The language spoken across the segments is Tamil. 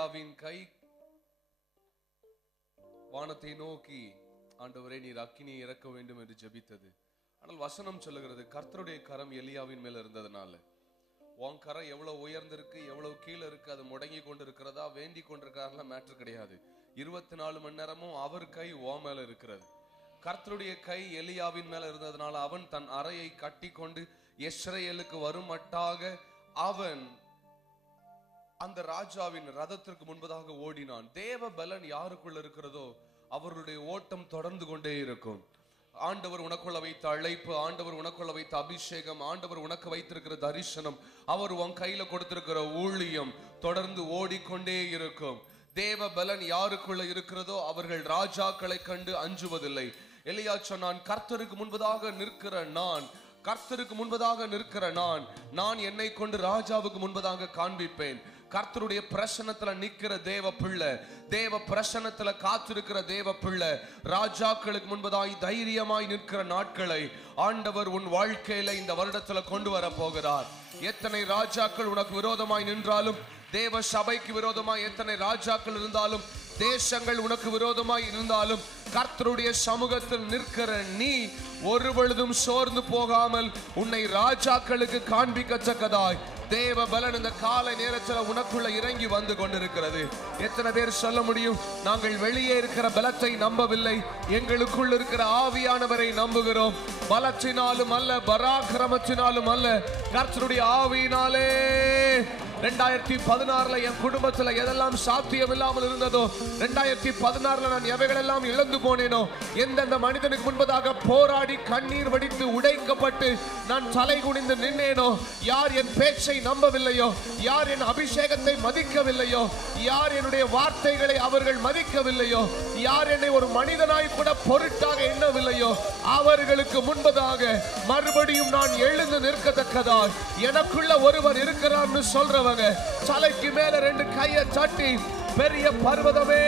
எலியாவின் கை வானத்தை நோக்கி, ஆண்டவரே நீர் அக்கினியை இறக்க வேண்டும் என்று ஜெபித்தது. ஆனால் வசனம் சொல்லுகிறது, கர்த்தருடைய கரம் எலியாவின் மேல இருந்ததுனால, உன் கரம் எவ்வளவு உயர்ந்திருக்கு, எவ்வளவு கீழே இருக்கு, அது முடங்கி கொண்டு இருக்கிறதா, வேண்டி கொண்டிருக்காருல மேட்ரு கிடையாது. 24 மணி நேரமும் அவர் கை உன் மேல இருக்கிறது. கர்த்தருடைய கை எலியாவின் மேல இருந்ததுனால அவன் தன் அறையை கட்டி கொண்டு இஸ்ரவேலுக்கு வருமட்டாக அவன் அந்த ராஜாவின் ரதத்திற்கு முன்பதாக ஓடினான். தேவ பலன் யாருக்குள்ள இருக்கிறதோ அவருடைய ஓட்டம் தொடர்ந்து கொண்டே இருக்கும். ஆண்டவர் உனக்குள்ள வைத்த அழைப்பு, ஆண்டவர் உனக்குள்ள வைத்த அபிஷேகம், ஆண்டவர் உனக்கு வைத்திருக்கிற தரிசனம், அவர் உன் கையில கொடுத்திருக்கிற ஊழியம் தொடர்ந்து ஓடிக்கொண்டே இருக்கும். தேவ பலன் யாருக்குள்ள இருக்கிறதோ அவர்கள் ராஜாக்களை கண்டு அஞ்சுவதில்லை. எலியா சொன்னான், கர்த்தருக்கு முன்பதாக நிற்கிற நான், கர்த்தருக்கு முன்பதாக நிற்கிற நான் என்னை கொண்டு ராஜாவுக்கு முன்பதாக காண்பிப்பேன். கர்த்தருடைய பிரசன்னத்துல நிக்கிற தேவ பிள்ளை, தேவ பிரசன்னத்துல காத்திருக்கிற தேவ பிள்ளை, ராஜாக்களுக்கு முன்பதாய் தைரியமாய் நிற்கிற நாட்களை ஆண்டவர் உன் வாழ்க்கையில இந்த வருடத்துல கொண்டு வர போகிறார். எத்தனை ராஜாக்கள் உனக்கு விரோதமாய் நின்றாலும், தேவ சபைக்கு விரோதமாய் எத்தனை ராஜாக்கள் இருந்தாலும், தேசங்கள் உனக்கு விரோதமாய் இருந்தாலும், கர்த்தருடைய சமூகத்தில் நிற்கிற நீ ஒரு பொழுதும் சோர்ந்து போகாமல் உன்னை ராஜாக்களுக்கு காண்பிக்கத்தக்கதாய் தேவ பலன் இந்த காலை நேரத்தில் உனக்குள்ள இறங்கி வந்து கொண்டிருக்கிறது. எத்தனை பேர் சொல்ல முடியும், நாங்கள் வெளியே இருக்கிற பலத்தை நம்பவில்லை, எங்களுக்குள் இருக்கிற ஆவியானவரை நம்புகிறோம். பலத்தினாலும் அல்ல, பராக்கிரமத்தினாலும் அல்ல, கர்த்தருடைய ஆவியினாலே. 2016 என் குடும்பத்தில் எதெல்லாம் சாத்தியம் இல்லாமல் இருந்ததோ, 2016 நான் எவைகளெல்லாம் இழந்து போனேனோ, எந்தெந்த மனிதனுக்கு முன்பதாக போராடி கண்ணீர் வடித்து உடைக்கப்பட்டு நான் தலை குனிந்து நின்னேனோ, யார் என் பேச்சை நம்பவில்லையோ, யார் என் அபிஷேகத்தை மதிக்கவில்லையோ, யார் என்னுடைய வார்த்தைகளை அவர்கள் மதிக்கவில்லையோ, யார் என்னை ஒரு மனிதனாய் கூட பொருட்டாக எண்ணவில்லையோ, அவர்களுக்கு முன்பதாக மறுபடியும் நான் எழுந்து நிற்கத்தக்கதாய் எனக்குள்ள ஒருவர் இருக்கிறார்னு சொல்றவர் தலைக்கு மேல 2 கையை தட்டி, பெரிய பர்வதமே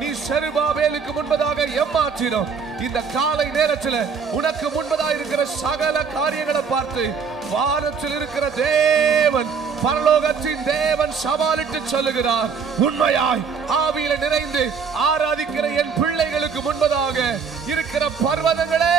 நீ செருபாபேலுக்கு முன்பதாக ஏமாற்றினோம். இந்த காலை நேரத்தில் உனக்கு முன்பதாக இருக்கிற சகல காரியங்களை பார்த்து வானத்தில் இருக்கிற தேவன், பரலோகத்தின் தேவன் சவாலிட்டு சொல்லுகிறார், உண்மையாய் ஆவியில நிறைந்து ஆராதிக்கிற என் பிள்ளைகளுக்கு முன்பதாக இருக்கிற பர்வதங்களே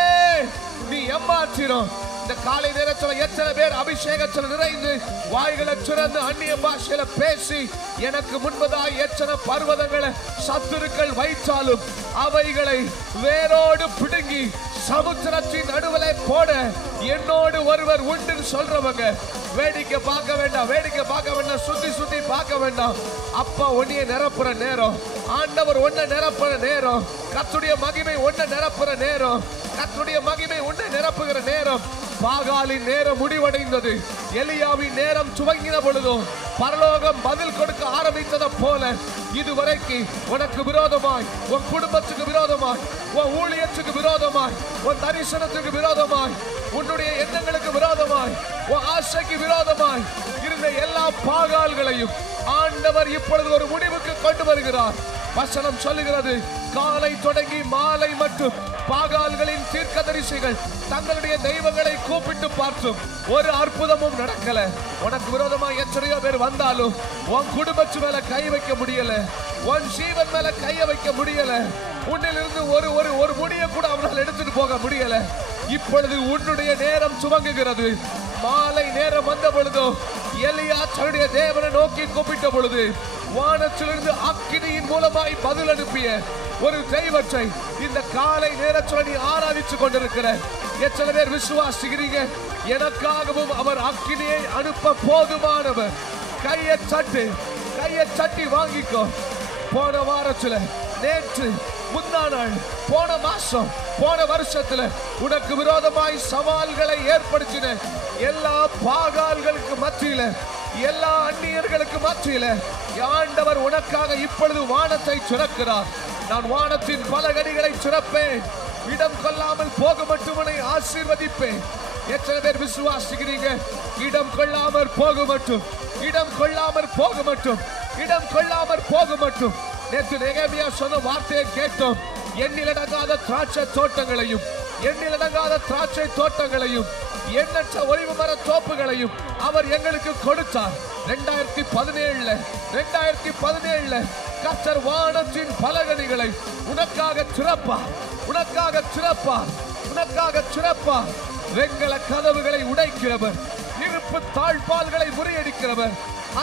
நீ ஏமாற்றினோம். இந்த காலை நேரத்தில் எத்தனை பேர் அபிஷேகத்தில் நிறைந்து வாய்களை திறந்து அந்நிய பாஷையில பேசி எனக்கு முன்பதாய் எத்தனை பர்வதங்களை சத்துருக்கள் வைத்தாலும் அவைகளை வேரோடு பிடுங்கி சமுத்திரத்தின் நடுவிலே போட என்னோடு ஒருவர் உண்டு சொல்றவங்க வேடிக்கை பார்க்க வேண்டாம், வேடிக்கை பார்க்க வேண்டாம், சுத்தி சுத்தி பார்க்க வேண்டாம். அப்பா ஒன்னிய நிரப்புற நேரம், ஆண்டவர் ஒன்ன நிரப்புற நேரம், கர்த்தருடைய மகிமை ஒன்ன நிரப்புற நேரம், கர்த்தருடைய மகிமை ஒன்ன நிரப்புகிற நேரம். பாகாலின் நேரம் முடிவடைந்தது, எலியாவின் நேரம் துவங்கின பொழுதும் பரலோகம் பதில் கொடுக்க ஆரம்பித்ததை போல இதுவரைக்கும் உனக்கு விரோதமாய், உன் குடும்பத்துக்கு விரோதமாய், உன் ஊழியத்துக்கு விரோதமாய், உன் தரிசனத்துக்கு விரோதமாய், உன்னுடைய எண்ணங்களுக்கு விரோதமாய், உன் ஆசைக்கு விரோதமாய் இருந்த எல்லா பாகால்களையும் ஆண்டவர் இப்பொழுது ஒரு முடிவுக்கு கொண்டு வருகிறார். வசனம் சொல்லுகிறது, காலை தொடங்கி மாலை மட்டும் பாகால்களின் தீர்க்கதரிசிகள் தங்களுடைய தெய்வங்களை கூப்பிட்டு பார்த்தும் ஒரு அற்புதமும் நடக்கல. உனக்கு விரோதமா எத்தனையோ பேர் வந்தாலும் உன் குடும்பத்து மேல கை வைக்க முடியல, உன் ஜீவன் மேல கைய வைக்க முடியல, உன்னிலிருந்து ஒரு முடிய கூட அவனால் எடுத்துட்டு போக முடியல. இப்பொழுது உன்னுடைய நேரம் துவங்குகிறது. மாலை நேரம் வந்த பொழுதோ எலியா தன்னுடைய தேவனை நோக்கி கூப்பிட்ட பொழுது வானத்திலிருந்து அக்கினியின் மூலமாய் பதில் அனுப்பிய ஒரு தெய்வத்தை இந்த காலை நேரத்தில் நீ ஆராதிச்சு கொண்டிருக்கிற எத்தனை பேர் விசுவாசிக்கிறீங்க? எனக்காகவும் அவர் அக்கினியை அனுப்ப போதுமானவர். கையை தட்டி வாங்கிக்கோ. போன வாரத்துல, நேற்று, முந்தா நாள், போன மாசம், போன வருஷத்துல உனக்கு விரோதமாய் சவால்களை ஏற்படுத்தின எல்லா பாகால்களுக்கு மத்தியில, எல்லா அந்நியர்களுக்கு மத்தியில ஆண்டவர் உனக்காக இப்பொழுது வானத்தை திறக்கிறார். நான் வானத்தின் பல கடிகளை திறப்பேன், இடம் கொள்ளாமல் போக மட்டும் உன்னை ஆசீர்வதிப்பேன். எத்தனை பேர் விசுவாசிக்கிறீங்க? இடம் கொள்ளாமற் போக மட்டும், இடம் கொள்ளாமற் போக மட்டும், இடம் கொள்ளாமற் போக மட்டும். நேற்று நெகேமியா சொன்ன வார்த்தையை கேட்டோம். எண்ணிலடங்காத திராட்சை தோட்டங்களையும், எண்ணிலடங்காத திராட்சை தோட்டங்களையும் எண்ணற்ற ஒளிவு மர தோப்புகளையும் அவர் எங்களுக்கு கொடுத்தார். 2017 கர்த்தர் வானத்தின் பலகணிகளை உனக்காக திறப்பார், உனக்காக திறப்பார், உனக்காக திறப்பார். வெண்கல கதவுகளை உடைக்கிறவர், இருப்பு தாழ்பால்களை முறியடிக்கிறவர்,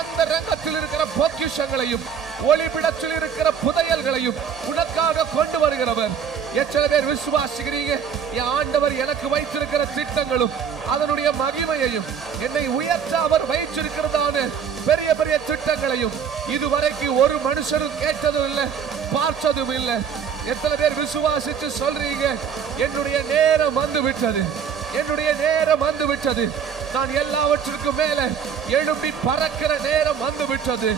அந்த ரங்கத்தில் இருக்கிற பொக்கிஷங்களையும் ஒளிபிடத்தில் இருக்கிற புதையல்களையும் உனக்காக கொண்டு வருகிறவர். எத்தனை பேர் விசுவாசிக்கிறீங்க? என் ஆண்டவர் எனக்கு வைத்திருக்கிற திட்டங்களும் அதனுடைய மகிமையையும் என்னை உயர்த்த அவர் வைத்திருக்கிறதான பெரிய பெரிய திட்டங்களையும் இதுவரைக்கும் ஒரு மனுஷனும் கேட்டதும் இல்லை, பார்த்ததும் இல்லை. எத்தனை பேர் விசுவாசிச்சு சொல்றீங்க, என்னுடைய நேரம் வந்து விட்டது, என்னுடைய நேரம் வந்து விட்டது, நான் எல்லாவற்றிற்கும் மேல எழும்பி பறக்கிற நேரம் வந்து விட்டது.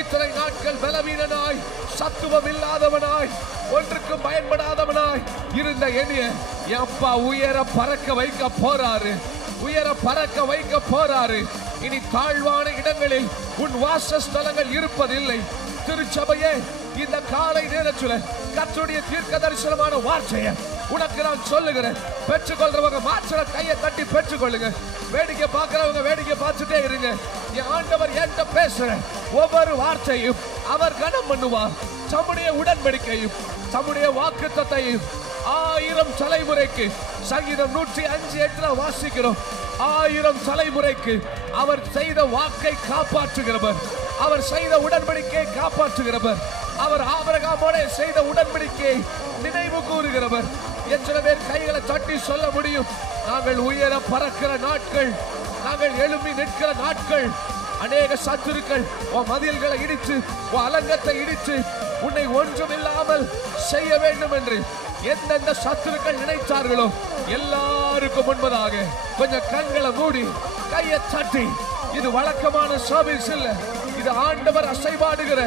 இத்தனை நாட்கள் பலவீனனாய், சத்துவம் இல்லாதவனாய், ஒன்றுக்கும் பயன்படாதவனாய் இருந்த என்னைய அப்பா உயர பறக்க வைக்க போறாரு, உயர பறக்க வைக்க போறாரு. இனி தாழ்வான இடங்களில் உன் வாசஸ்தலங்கள் இருப்பதில்லை. திருச்சபையே, இந்த காலை நேரத்துல கர்த்தருடைய தீர்க்க தரிசனமான வார்த்தையை உனக்கு நான் சொல்லுகிறேன். பெற்றுக்கொள்றவங்க மாத்திர கையை தட்டி பெற்றுக்கொள்ளுங்க. வேடிக்கை பார்க்கிறவங்க வேடிக்கை பார்த்துட்டே இருங்க. என் ஆண்டவர் என்கிட்ட பேசுற ஒவ்வொரு வார்த்தையும் அவர் கனம் பண்ணுவார். தம்முடைய உடன்படிக்கையும் தம்முடைய வாக்குத்தத்தையும் 1000 தலைமுறைக்கு, சங்கீதம் 105:8 வாசிக்கிறோம், 1000 தலைமுறைக்கு அவர் செய்த வாக்கை காப்பாற்றுகிறவர், அவர் செய்த உடன்படிக்கையை காப்பாற்றுகிறவர், அவர் ஆபிரகாமோடு செய்த உடன்படிக்கையை நினைவு கூறுகிறவர். எத்தனை பேர் கைகளை தட்டி சொல்ல முடியும், நாங்கள் உயர பறக்கிற நாட்கள், நாங்கள் எழும்பி நிற்கிற நாட்கள். அநேக சத்துருக்கள் உன் மதில்களை இடித்து, உன் அலங்கத்தை இடித்து, உன்னை ஒன்றுமில்லாமல் செய்ய வேண்டும் என்று எந்தெந்த சத்துருக்கள் நினைத்தார்களோ எல்லாருக்கும் முன்பதாக கொஞ்சம் கண்களை மூடி கையை தட்டி, இது வழக்கமான சர்வீஸ் இல்ல, இது ஆண்டவர் அசைவாடுகிற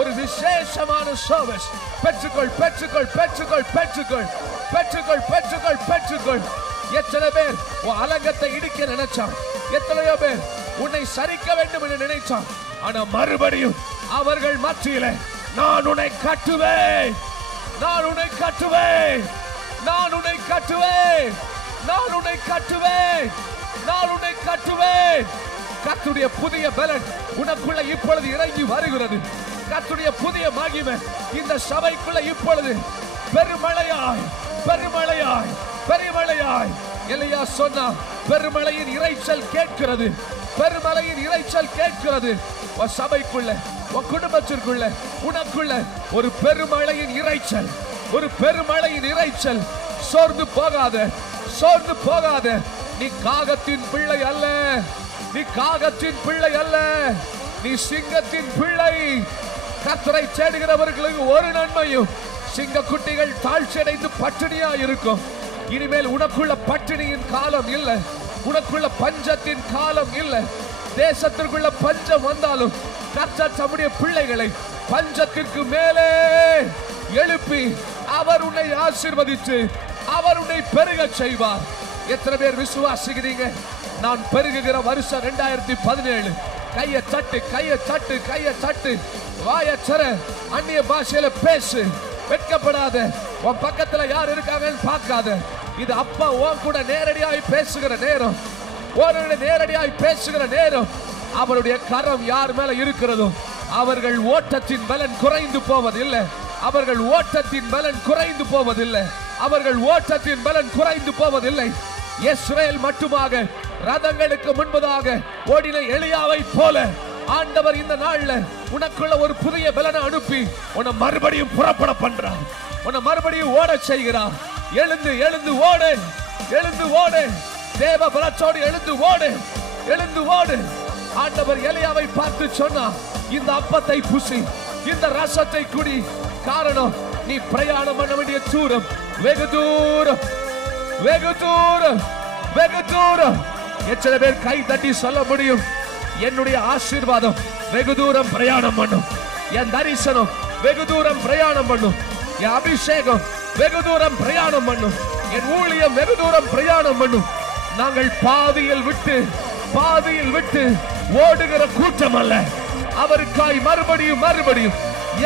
ஒரு விசேஷமான சர்வீஸ். பெற்றுக்கொள், பெற்றுக்கொள், பெற்றுக்கொள், பெற்றுக்கொள், பெற்றுக்கொள், பெற்றுக்கொள், பெற்றுக்கொள். எத்தனை பேர் உன் அலங்கத்தை இடிக்க நினைச்சான், எத்தனையோ பேர் உன்னை சரிக்க வேண்டும் என்று நினைச்சான். ஆனா மறுபடியும் அவர்கள் மத்தியில நான் உன்னை கட்டுவேன், நான் உன்னை கட்டுவேன், நான் உன்னை கட்டுவேன், நான் உன்னை கட்டுவேன், நான் உன்னை கட்டுவேன். கர்த்தருடைய புதிய பலன் உனக்குள்ள இப்பொழுது இறங்கி வருகிறது. கர்த்தருடைய புதிய மகிமை இந்த சபைக்குள்ள இப்பொழுது பெருமழையாய், பெருமழையாய், பெருமழையாய். எலியா சொன்னா, பெருமழையின் இரைச்சல் கேட்கிறது, பெருமழையின் இரைச்சல் கேட்கிறது. உன் சபைக்குள்ள, உன் குடும்பத்திற்குள்ள, உனக்குள்ள ஒரு பெருமழையின் இரைச்சல், ஒரு பெருமழையின் இரைச்சல். சோர்ந்து போகாத, சோர்ந்து போகாத. நீ காகத்தின் பிள்ளை அல்ல, நீ காகத்தின் பிள்ளை அல்ல, நீ சிங்கத்தின் பிள்ளை. கர்த்தரை தேடுகிறவர்களுக்கு ஒரு நன்மையும், சிங்க குட்டிகள் தாழ்ச்சியடைந்து பட்டினியா இருக்கும். இனிமேல் உனக்குள்ள பட்டினியின் காலம் இல்லை, உனக்குள்ள பஞ்சத்தின் காலம் இல்லை. தேசத்திற்குள்ள பஞ்சம் வந்தாலும் கர்த்தர் தம்முடைய பிள்ளைகளை பஞ்சத்திற்கு மேலே எழுப்பி அவர் உன்னை ஆசீர்வதித்து அவர் உன்னை பெருக செய்வார். எத்தனை பேர் விசுவாசிக்கிறீங்க? நான் பெருகுகிற வருஷம் 2017. கையை தட்டு, கையை தட்டு, கையை தட்டு. வாயச்சர அந்நிய பாஷையில பேசு, வெட்கப்படாத. உன் பக்கத்துல யார் இருக்காங்கன்னு பார்க்காத. இது அப்பா உன் கூட நேரடியாய் பேசுகிற நேரம், உன்னோட நேரடியாய் பேசுகிற நேரம். அவருடைய கரம் யார் மேல இருக்கிறதோ அவர்கள் ஓட்டத்தின் பலன் குறைந்து போவதில்லை, அவர்கள் ஓட்டத்தின் பலன் குறைந்து போவதில்லை, அவர்கள் ஓட்டத்தின் பலன் குறைந்து போவதில்லை. இஸ்ரவேல் மட்டுமாக ரதங்களுக்கு முன்பதாக ஓடின எலியாவை போல ஆண்டவர் இந்த நாள்ல உனக்குள்ள ஒரு புதிய பலனை அனுப்பி உன்னை மறுபடியும் புறப்பட பண்றார், உன்னை மறுபடியும் ஓட செய்கிறார். எழுந்து எழுந்து ஓடு, எழுந்து ஓடு, தேவ பலத்தோடு எழுந்து ஓடு, எழுந்து ஓடு. ஆண்டவர் எலியாவை பார்த்து சொன்னார், இந்த அப்பத்தை புசி, இந்த ரசத்தை குடி. காரணம், நீ பிரயாணம் பண்ண வேண்டிய தூரம் வெகு தூரம், வெகு தூரம், வெகு தூரம். எத்தனை பேர் கை தட்டி சொல்ல முடியும், என்னுடைய ஆசீர்வாதம் வெகு தூரம் பிரயாணம் பண்ணும், என் தரிசனம் வெகு தூரம் பிரயாணம் பண்ணும், என் அபிஷேகம் வெகு தூரம் பிரயாணம் பண்ணும், என் ஊழியம் வெகு தூரம் பிரயாணம் பண்ணும். நாங்கள் பாதியில் விட்டு, பாதியில் விட்டு ஓடுகிற கூட்டம் அல்ல. அவருக்காய் மறுபடியும் மறுபடியும்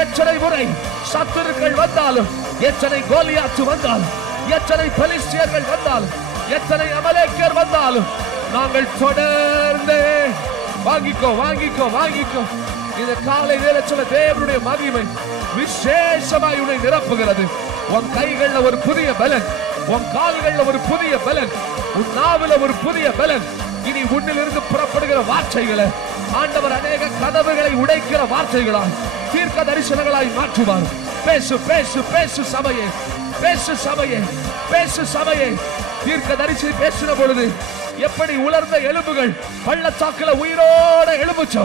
எத்தனை முறை சத்துருக்கள் வந்தாலும், எத்தனை கோலியாத்து வந்தாலும், எத்தனை பெலிஸ்தியர்கள் வந்தாலும், எத்தனை அமலேக்கர் வந்தாலும், நாங்கள் தொடர்ந்து வாங்கிக்கோ வாங்கிக்கோ வாங்கிக்கோ. இந்த காலை நேரத்தில் தேவனுடைய மகிமை விசேஷமாய் உன்னை நிரப்புகிறது. உன் கைகள்ல ஒரு புதிய பலன், உன் கால்கள்ல ஒரு புதிய பலன், உன் நாவில ஒரு புதிய பலன். இனி உன்னிலிருந்து புறப்படுகிற வார்த்தைகளை ஆண்டவர் அநேக கதவுகளை உடைக்கிற வார்த்தைகளால் தீர்க்க தரிசனங்களாய் மாற்றுவார். பேசு பேசு பேசு சபையே, பேசு சபையே, பேசு சபையே. தீர்க்க தரிசி பேசின பொழுது எப்படி உலர்ந்த எலும்புகள் பள்ளத்தாக்குல உயிரோட எழும்புச்சோ,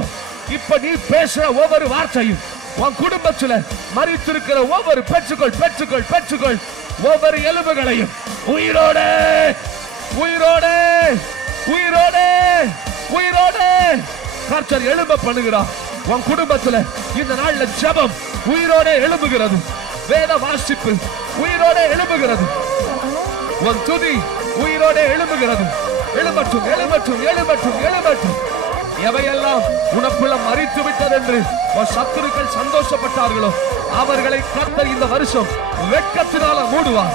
இப்ப நீ பேசுற ஒவ்வொரு வார்த்தையும் உன் குடும்பத்துல மரித்திருக்கிற ஒவ்வொரு பெற்றுக்கொள் பெற்றுக்கொள் பெற்றுக்கொள் ஒவ்வொரு எலும்புகளையும் உயிரோட உயிரோட உயிரோட உயிரோட கர்த்தர் எழும்ப பண்ணுகிறார். உன் குடும்பத்துல இந்த நாள்ல ஜெபம் உயிரோட எழும்புகிறது. வேத வாசிப்பு உயிரோட எழும்புகிறது. உன் துதி உயிரோட எழும்புகிறது. எழும்பட்டும் எழும்பட்டும் எழும்பட்டும் எழும்பட்டும். எவையெல்லாம் உனக்குள்ள மரித்து விட்டது என்று உன் சத்துருக்கள் சந்தோஷப்பட்டார்களோ அவர்களை கர்த்தர் இந்த வருஷம் வெட்கத்தினால மூடுவார்,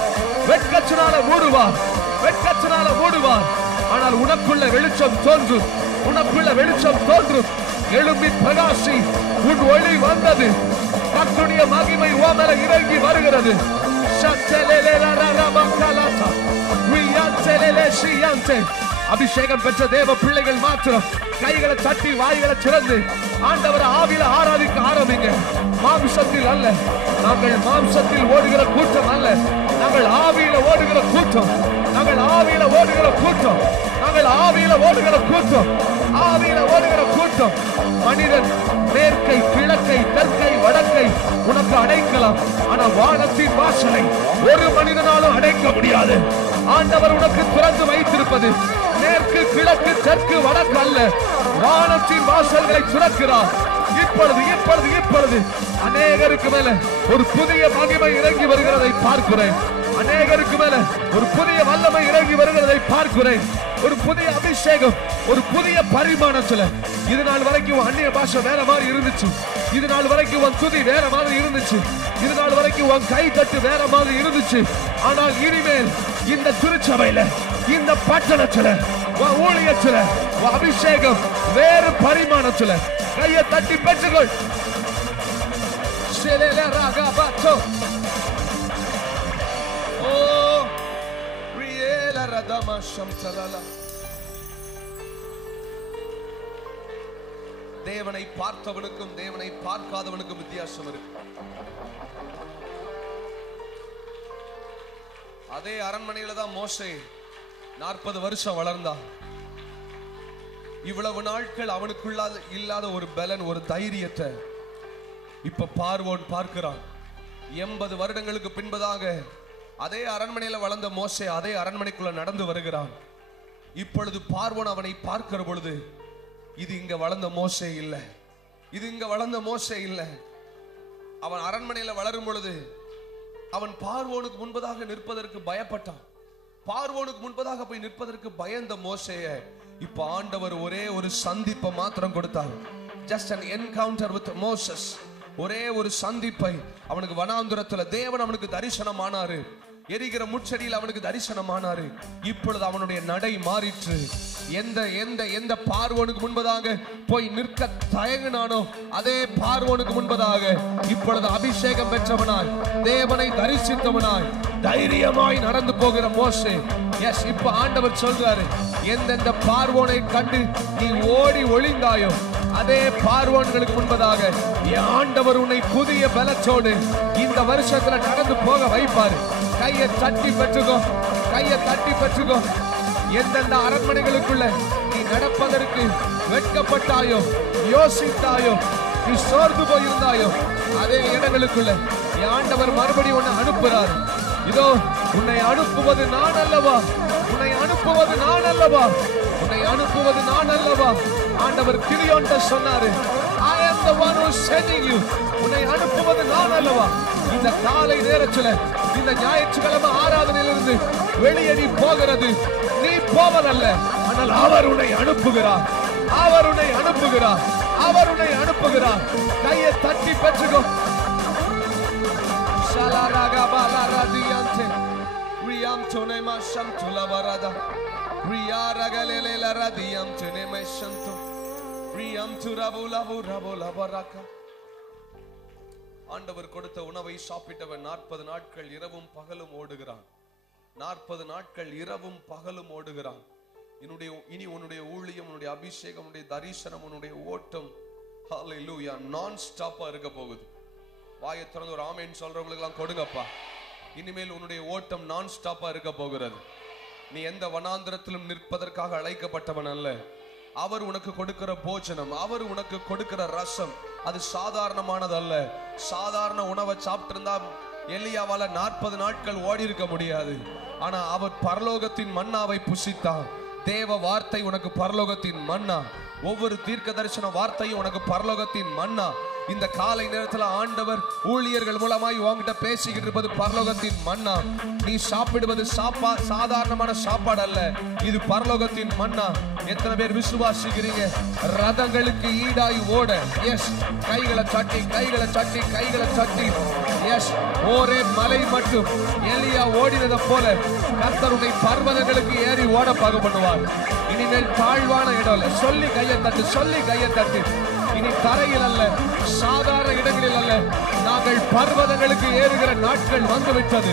வெட்கத்தினால மூடுவார், வெட்கத்தினால மூடுவார். ஆனால் உனக்குள்ள வெளிச்சம் தோன்றும், உனக்குள்ள வெளிச்சம் தோன்றும். எழும்பி பிரகாசி, உன் ஒளி வந்தது. கர்த்தருடைய மகிமை உன் மேல இறங்கி வருகிறது. அபிஷேகம் பெற்ற தேவ பிள்ளைகள் மாத்திரம் கைகளை தட்டி வாய்களை திறந்து ஆண்டவரை ஆவியில ஆராதிக்க ஆரம்பிங்க. மாம்சத்தில் அல்ல, நாங்கள் மாம்சத்தில் ஓடுகிற கூட்டம் அல்ல, நாங்கள் ஆவியில ஓடுகிற கூட்டம், நாங்கள் ஆவியில ஓடுகிற கூட்டம், நாங்கள் ஆவியில ஓடுகிற கூட்டம், ஆவியில ஓடுகிற கூட்டம். மனிதன் மேற்கை கிழக்கை தெற்கை வடக்கை உனக்கு அடைக்கலாம், ஆனா வானத்தின் வாசலை ஒரு மனிதனாலும் அடைக்க முடியாது. ஆண்டவர் உனக்கு திறந்து வைத்திருப்பது மேற்கு கிழக்கு தெற்கு வடக்கு அல்ல, வானத்தின் வாசல்களை திறக்கிறார். இப்பொழுது இப்பொழுது இப்பொழுது அநேகருக்கு மேல ஒரு புதிய மகிமை இறங்கி வருகிறதை பார்க்கிறேன். அநேகருக்கு மேல ஒரு புதிய வல்லமை இறங்கி வருகிறதை பார்க்கிறேன். ஒரு புதிய அபிஷேகம், ஒரு புதிய பரிமாணத்துல. இது நாள் வரைக்கும் அந்நிய பாஷை வேற மாதிரி இருந்துச்சு, இது நாள் வரைக்கும் உன் துதி வேற மாதிரி இருந்துச்சு, இது நாள் வரைக்கும் உன் கை தட்டு வேற மாதிரி இருந்துச்சு. ஆனால் இனிமேல் இந்த திருச்சபையில, இந்த பட்டணத்துல, உன் ஊழியத்துல, உன் அபிஷேகம் வேறு பரிமாணத்துல. கையை தட்டி பெற்றுக்கொள். தேவனை பார்த்தவனுக்கும் தேவனை பார்க்காதவனுக்கும் வித்தியாசம் இருக்கு. அதே அரண்மனையில தான் மோசே 40 வருஷம் வளர்ந்தான். இவ்வளவு நாட்கள் அவனுக்குள்ள இல்லாத ஒரு பலன், ஒரு தைரியத்தை இப்ப பார்வோன் பார்க்கிறான். 80 வருடங்களுக்கு பின்பதாக அதே அரண்மனையில வளர்ந்த மோசே அதே அரண்மனைக்குள்ள நடந்து வருகிறான். இப்பொழுது பார்வோன் அவனை பார்க்கிற பொழுது இது இங்க வளர்ந்த மோசே இல்லை, இது இங்க வளர்ந்த மோசே இல்லை. அவன் அரண்மனையில வளரும் பொழுது அவன் பார்வோனுக்கு முன்பதாக நிற்பதற்கு பயப்பட்டான். பார்வோனுக்கு முன்பதாக போய் நிற்பதற்கு பயந்த மோசேய இப்ப ஆண்டவர் ஒரே ஒரு சந்திப்பை மாத்திரம் கொடுத்தார். just an encounter with Moses. ஒரே ஒரு சந்திப்பை அவனுக்கு வனாந்தரத்துல தேவன் அவனுக்கு தரிசனமானாரு. எரிகிற முட்செடியில் அவனுக்கு தரிசனமானாரு. இப்பொழுது அவனுடைய நடை மாறிற்று. எந்த எந்த எந்த பார்வோனுக்கு முன்பதாக போய் நிற்க தயங்கினானோ அதே பார்வோனுக்கு முன்பதாக இப்பொழுது அபிஷேகம் பெற்றவனாய், தேவனை தரிசித்தவனாய், தைரியமாய் நடந்து போகிற மோசே. எஸ், இப்ப ஆண்டவர் சொல்றாரு, எந்தெந்த பார்வோனை கண்டு நீ ஓடி ஒளிந்தாயோ அதே பார்வோன்களுக்கு முன்பதாக என் ஆண்டவர் உன்னை புதிய பலத்தோடு இந்த வருஷத்துல நடந்து போக வைப்பாரு. கையை தட்டி பெற்றுக்கோ, கையை தட்டி பெற்றுக்கோ. எந்தெந்த அரண்மனைகளுக்குள்ள நீ நடப்பதற்கு வெட்கப்பட்டாயோ, யோசித்தாயோ, நீ சோர்ந்து போயிருந்தாயோ அதே இடங்களுக்குள்ள என் ஆண்டவர் மறுபடியும் உன்னை அனுப்புறாரு. இதோ உன்னை அனுப்புவது நான் அல்லவா, உன்னை அனுப்புவது நான் அல்லவா, உன்னை அனுப்புவது நான் அல்லவா. ஆண்டவர் கிதியோன்ட்ட சொன்னாரு, I am the one who is sending you. உன்னை அனுப்புவது நான் அல்லவா. இந்த காலை நேரத்துல இந்த ஞாயிற்றுக்கிழமை ஆராதனையிலிருந்து வெளியே நீ போகிறது, நீ போவதல்ல, ஆனால் அவர் உன்னை அனுப்புகிறார், அவர் உன்னை அனுப்புகிறார், அவர் உன்னை அனுப்புகிறார். கையை தட்டி பெற்றுக்கோ. ஆண்டவர் கொடுத்த உணவை சாப்பிட்டவன் 40 நாட்கள் இரவும் பகலும் ஓடுகிறான். 40 நாட்கள் இரவும் பகலும் ஓடுகிறான். இனி உன்னுடைய ஊழியம், உன்னுடைய அபிஷேகம், உன்னுடைய தரிசனம், உன்னுடைய ஓட்டம் ஹல்லேலூயா நான் ஸ்டாப்பா இருக்க போகுது. வாயை திறந்து ஒரு ஆமென் சொல்றவங்களுக்கு எல்லாம் கொடுங்கப்பா. இனிமேல் உன்னுடைய ஓட்டம் நான் ஸ்டாப்பா இருக்க போகிறது. நீ எந்த வனாந்திரத்திலும் நிற்பதற்காக அழைக்கப்பட்டவன் அல்ல. அவர் உனக்கு கொடுக்கிற போஜனம், அவர் உனக்கு கொடுக்கிற ரசம் அது சாதாரணமானது அல்ல. சாதாரண உணவை சாப்பிட்டிருந்தா எலியாவால 40 நாட்கள் ஓடி இருக்க முடியாது. ஆனா அவர் பரலோகத்தின் மன்னாவை புசித்தான். தேவ வார்த்தை உனக்கு பரலோகத்தின் மன்னா. ஒவ்வொரு தீர்க்க தரிசன வார்த்தையும் உனக்கு பரலோகத்தின் மன்னா. இந்த காலை நேரத்தில் ஆண்டவர் ஊழியர்கள் மூலமாய் உன்கிட்ட பேசிக்கிட்டு இருப்பது பரலோகத்தின் மன்னா. நீ சாப்பிடுவது சாதாரணமான சாப்பாடு அல்ல, இது பரலோகத்தின் மன்னா. எத்தனை பேர் விசுவாசிக்கிறீங்க? ரதங்களுக்கு ஈடாய் ஓட எஸ் கைகளை சட்டி கைகளை சட்டி கைகளை சட்டி எஸ் ஒரே மலை மட்டும் எலியா ஓடினதை போல கர்த்தருடைய பர்வதங்களுக்கு ஏறி ஓட பாக பண்ணுவார். இனிமேல் தாழ்வான இடம் இல்ல. சொல்லி கையை தட்டு, சொல்லி கையை தட்டு. இனி தரையில் அல்ல, சாதாரண இடங்களில் அல்ல, நாங்கள் பர்வதங்களுக்கு ஏறுகிற நாட்கள் வந்துவிட்டது.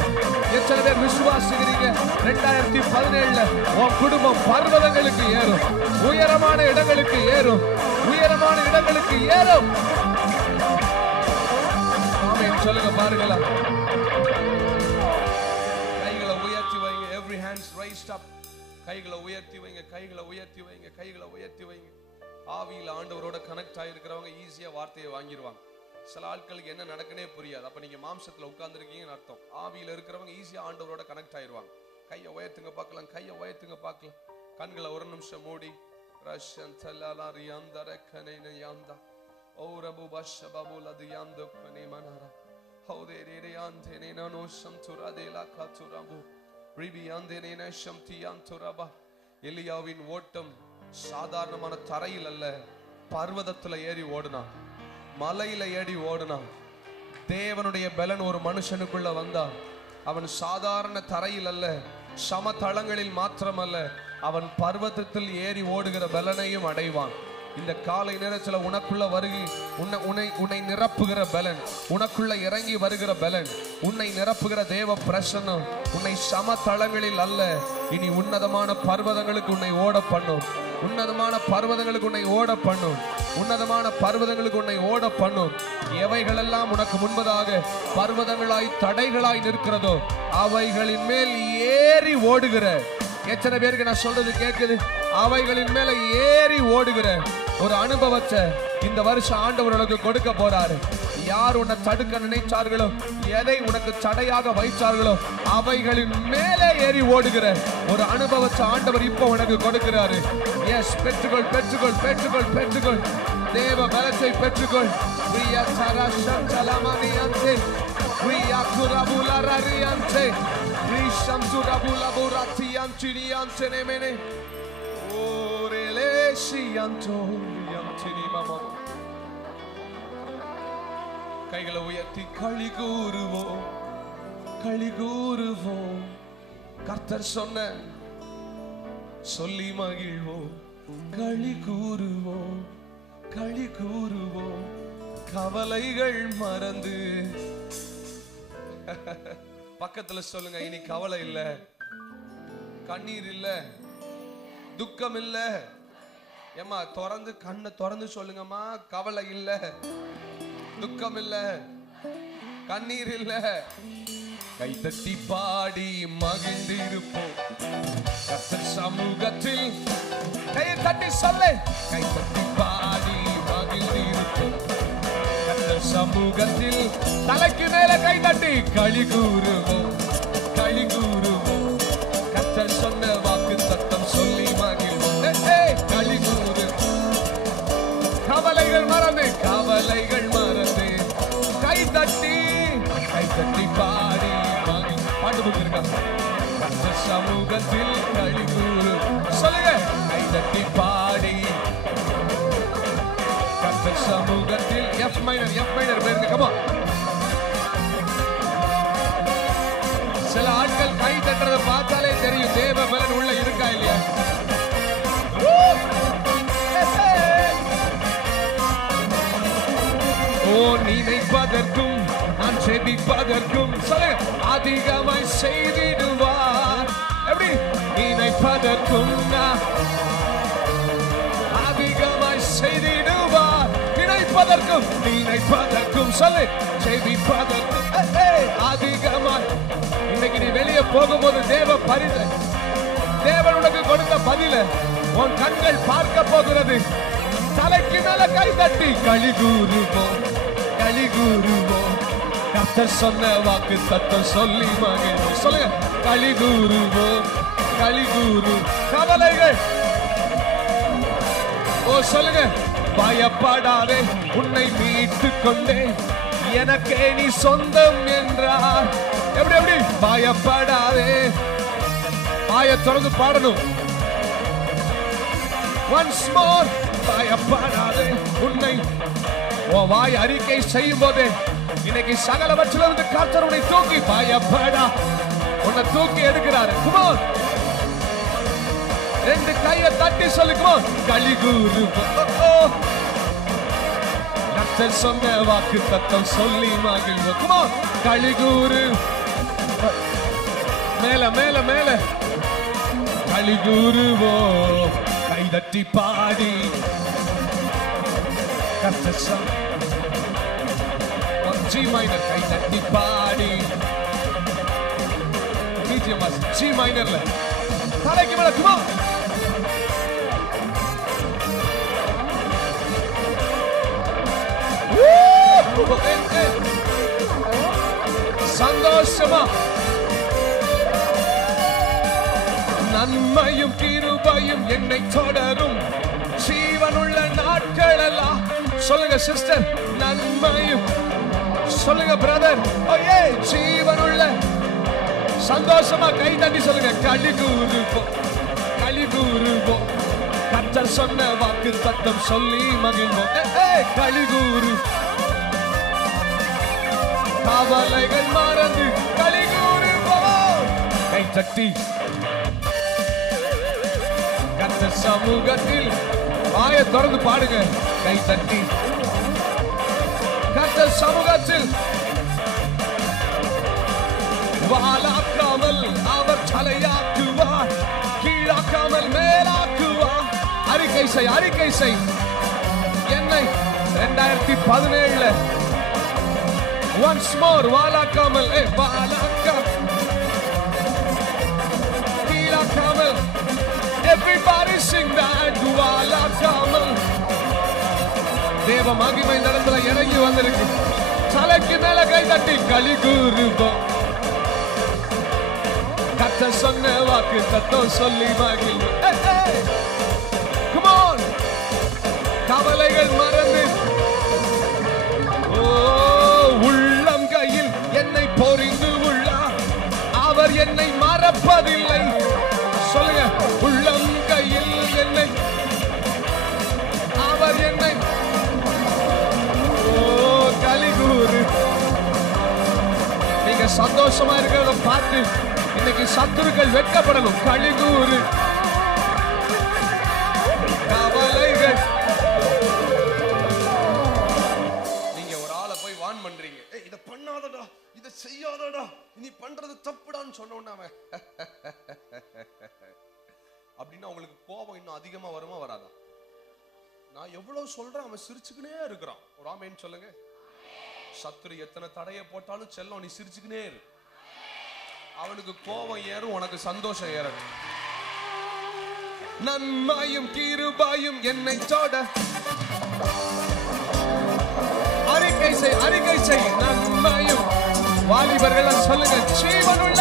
எத்தனை பேர் விசுவாசிக்கிறீங்க? 2017 உன் குடும்பம் பர்வதங்களுக்கு ஏறும், உயரமான இடங்களுக்கு ஏறும், உயரமான இடங்களுக்கு ஏறும். ஆமென் சொல்லுங்க பாருங்களா. கைகளை உயர்த்தி வைங்க. every hands raised up. கைகளை உயர்த்தி வைங்க, கைகளை உயர்த்தி வைங்க, கைகளை உயர்த்தி வைங்க. ஆவியில் ஆண்டவரோட கனெக்ட் ஆகிருக்கிறவங்க ஈஸியா வார்த்தையை வாங்கிடுவாங்க. சில ஆட்களுக்கு என்ன நடக்குனே புரியாது. அப்ப நீங்க மாம்சத்துல உட்கார்ந்துருக்கீங்கன்னு அர்த்தம். ஆவியில இருக்கிறவங்க ஈஸியா ஆண்டவரோட கனெக்ட் ஆயிடுவாங்க. கையை உயர்த்துங்க பார்க்கலாம், கையை உயர்த்துங்க பார்க்கலாம். கண்களை ஒரு நிமிஷம் மூடி ரஷன் தலாலா ரியாந்தர கனேன யாந்தா ஓரபு பஷபபுலது யாந்தோ கனே மனரா ஹௌதேரே யாந்தேனே நனோ சம்துரதேலா கதுரபு ரிபியாந்தேனே நஷம்தியாந்துரபா. எலியாவின் ஓட்டம் சாதாரணமான தரையில் அல்ல, பர்வதத்துல ஏறி ஓடுனான், மலையில ஏறி ஓடுனான். தேவனுடைய பலன் ஒரு மனுஷனுக்குள்ள வந்தா அவன் சாதாரண தரையில் அல்ல, சமதளங்களில் மாத்திரமல்ல, அவன் பர்வதத்தில் ஏறி ஓடுகிற பலனையும் அடைவான். இந்த காலை நேரத்தில் உனக்குள்ள வருகை உன்னை நிரப்புகிற பலன், உனக்குள்ள இறங்கி வருகிற பலன், உன்னை நிரப்புகிற தேவ பிரசன்னம் உன்னை சமதளங்களில் அல்ல, இனி உன்னதமான பர்வதங்களுக்கு உன்னை ஓட பண்ணும். உன்னதமான பர்வதங்களுக்கு உன்னை ஓட பண்ணும். உன்னதமான பர்வதங்களுக்கு உன்னை ஓட பண்ணும். எவைகளெல்லாம் உனக்கு முன்பதாக பர்வதங்களாய் தடைகளாய் நிற்கிறதோ அவைகளின் மேல் ஏறி ஓடுகிற, எத்தனை பேருக்கு நான் சொல்றது கேட்குது? அவைகளின் மேல ஏறி ஓடுகிற ஒரு அனுபவத்தை இந்த வருஷம் ஆண்டவர் உனக்கு கொடுக்க போறாரு. யார் உன்னை தடுக்க நினைச்சார்களோ, எதை உனக்கு தடையாக வைத்தார்களோ அவைகளின் மேலே ஏறி ஓடுகிற ஒரு அனுபவத்தை ஆண்டவர் இப்போ உனக்கு கொடுக்கிறாரு. எஸ், பெற்றுக்கொள் பெற்றுக்கொள் பெற்றுக்கொள் பெற்றுக்கொள். தேவ பலத்தை பெற்றுக்கொள். பிரியா சரஷம் சலமனியந்தே பிரியா குரபுலரரியந்தே ரிஷம் சுரபுலபுரத்தியந்தியந்தே நேமனே ஓரெலேஷியந்தோ யந்தினி மம. கைகளை உயர்த்தி களி கூறுவோம், களி கூறுவோம். கர்த்தர் சொன்ன சொல்லி மகிழ்வோம், களி கூறுவோம், களி கூறுவோம். கவலைகள் மறந்து பக்கத்துல சொல்லுங்க, இனி கவலை இல்ல, கண்ணீர் இல்ல, துக்கம் இல்ல. ஏமா திறந்து கண்ணை திறந்து சொல்லுங்கம்மா, கவலை இல்ல, துக்கம் இல்ல, கண்ணீர் இல்ல. கைதட்டி பாடி மகிழ்ந்து இருப்போம் கர்த்தர் சமூகத்தில். கையை தட்டி சொல்லு, கைதட்டி பாடி மகிழ்ந்து இருப்போம் கர்த்தர் சமூகத்தில். தலைக்கு மேல கை தட்டி களி கூறுவோம், களி கூறுவோம். கர்த்தர் சொன்ன வாக்கு சத்தம் சொல்லி மகிழ்வோம், களி கூறு. கவலைகள் மறந்து, கவலைகள் மறந்து கை தட்டி பாடி பாட்டு கொடுத்திருக்காங்க. கர்த்தர் சமூகத்தில் களி கூறு. சொல்லுங்க, கை தட்டி பாடி கர்த்தர் சமூகத்தில். F minor பேருங்க, come on. சில ஆட்கள் கை தட்டுறதை பார்த்தாலே தெரியும் தேவ பலன் உள்ள இருக்கா இல்லையா. நினைப்பதற்கும் அதிகமாய் செய்திடுவார். எப்படி? நினைப்பதற்கும் அதிகமாய் செய்திடுவார். நினைப்பதற்கும் நினைப்பதற்கும் சொல்லு செய்விப்பதற்கும் அதிகமாய். இன்னைக்கு நீ வெளியே போகும்போது தேவன் உனக்கு கொடுத்த பதில உன் கண்கள் பார்க்க போகிறது. தலைக்கு மேல கை தட்டி களி கூறுவோம், களி கூறுவோம். கர்த்தர் சொன்ன வாக்கு தத்தம் சொல்லி மகிழ்வோம். சொல்லுங்க, களி கூறுவோம், களி கூறு. கவலைகள் சொல்லுங்க, பயப்படாதே உன்னை மீட்டு கொண்டே எனக்கே நீ சொந்தம் என்றார். எப்படி எப்படி? பயப்படாதே. ஆய தொடர்ந்து பாடணும். Once more. பயப்படாதே உன்னை வாய் அறிக்கை செய்யும் போது இன்னைக்கு சகலவற்றிலிருந்து கர்த்தர் உன்னை தூக்கி பயப்படா உன்னை தூக்கி எடுக்கிறாரு. குமார் ரெண்டு கையை தட்டி சொல்லுக்குமார் களி கூறுவோம். கர்த்தர் சொன்ன வாக்கு தத்தம் சொல்லி மகிழ்வோம். குமார் களி கூறு. மேல மேல மேல களி கூறுவோம். கை தட்டி பாடி கர்த்தர் சொன்ன G minor கை தட்டி பாடி G minorல தலைக்கு மேல குமார் சந்தோஷமா. நன்மையும் கிருபையும் என்னை தொடரும் ஜீவனுள்ள நாட்கள் எல்லாம். சொல்லுங்க சிஸ்டர், நன்மையும். சொல்லுங்க பிரதர், ஜீவனுள்ள. சந்தோஷமா கை தட்டி சொல்லுங்க களி கூறுவோம், களி கூறுவோம். கர்த்தர் சொன்ன வாக்கு தத்தம் சொல்லி மகிழ்வோம். களி கூறு. கவலைகள் மறந்து களி கூறுவோம். கை தட்டி கர்த்தர் சமூகத்தில் ஆய தொடர்ந்து பாடுங்க. கை தட்டி கர்த்தர் சமூகத்தில் வாளாக்காமல் அவர் தலையாக்குவார், கீழாக்காமல் மேலாக்குவார். அறிக்கை செய், அறிக்கை செய். என்னை 2017 ஒன்ஸ் மோர் வாளாக்காமல் கீழாக்காமல். Everybody sing that வாளாக்காமல். தேவ மகிமை நடத்துல இறங்கி வந்திருக்கு. தலைக்கு மேல கை தட்டி களி கூறுவோம். கர்த்தர் சொன்ன வாக்கு தத்தம் சொல்லி மகிழ்வோம். Come on. கவலைகள் மறந்து உள்ளம் கையில் என்னை பொறிந்து உள்ளார். அவர் என்னை மறப்பதில்லை. சொல்லுங்க, உள்ளம் கையில் என்னை அவர் என்னை கலிகூறு. நீங்க சந்தோஷமா இருக்கிறத பார்த்து இன்னைக்கு சத்துருக்கள் வெட்கப்படணும். கலிகூறு. கவலைகள். நீங்க ஒரு ஆளை போய் வான் பண்றீங்க, இத பண்ணாதடா, இத செய்யாதடா, நீ பண்றது தப்புடான்னு சொன்னோன்னா அப்படின்னா உங்களுக்கு கோபம் இன்னும் அதிகமா வருமா வராதா? நான் எவ்வளவு சொல்றேன், அவன் சிரிச்சுக்கினே இருக்கிறான். ஒரு ஆமேன்னு சொல்லுங்க. சத்துரு எத்தனை தடையை போட்டாலும் செல்லம் நீ சிரிச்சுக்கினே இரு. அவனுக்கு கோபம் ஏறும், உனக்கு சந்தோஷம் ஏறும். நன்மையும் கிருபையும் என்னை தொட. அறிக்கை செய், அறிக்கை செய். நன்மையும். வாலிபர்கள் சொல்லுங்க, ஜீவனுள்ள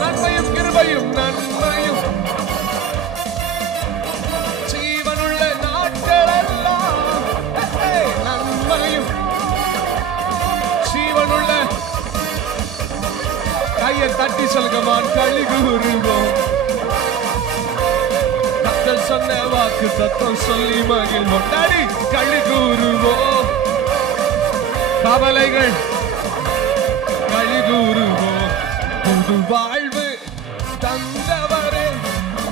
நன்மையும் கிருபையும், நன்மையும் ஜீவனுள்ள நாட்கள் எல்லாம். நன்மையும் ஜீவனுள்ள. கையை தட்டி சொல்லுங்கம்மா களி கூறுவோம். கர்த்தர் சொன்ன வாக்கு தத்தம் சொல்லி மகிழ்வோம். டாடி களி கூறுவோம். கவலைகள் களி கூறுவோம். புது வாழ்வு தந்தவரே,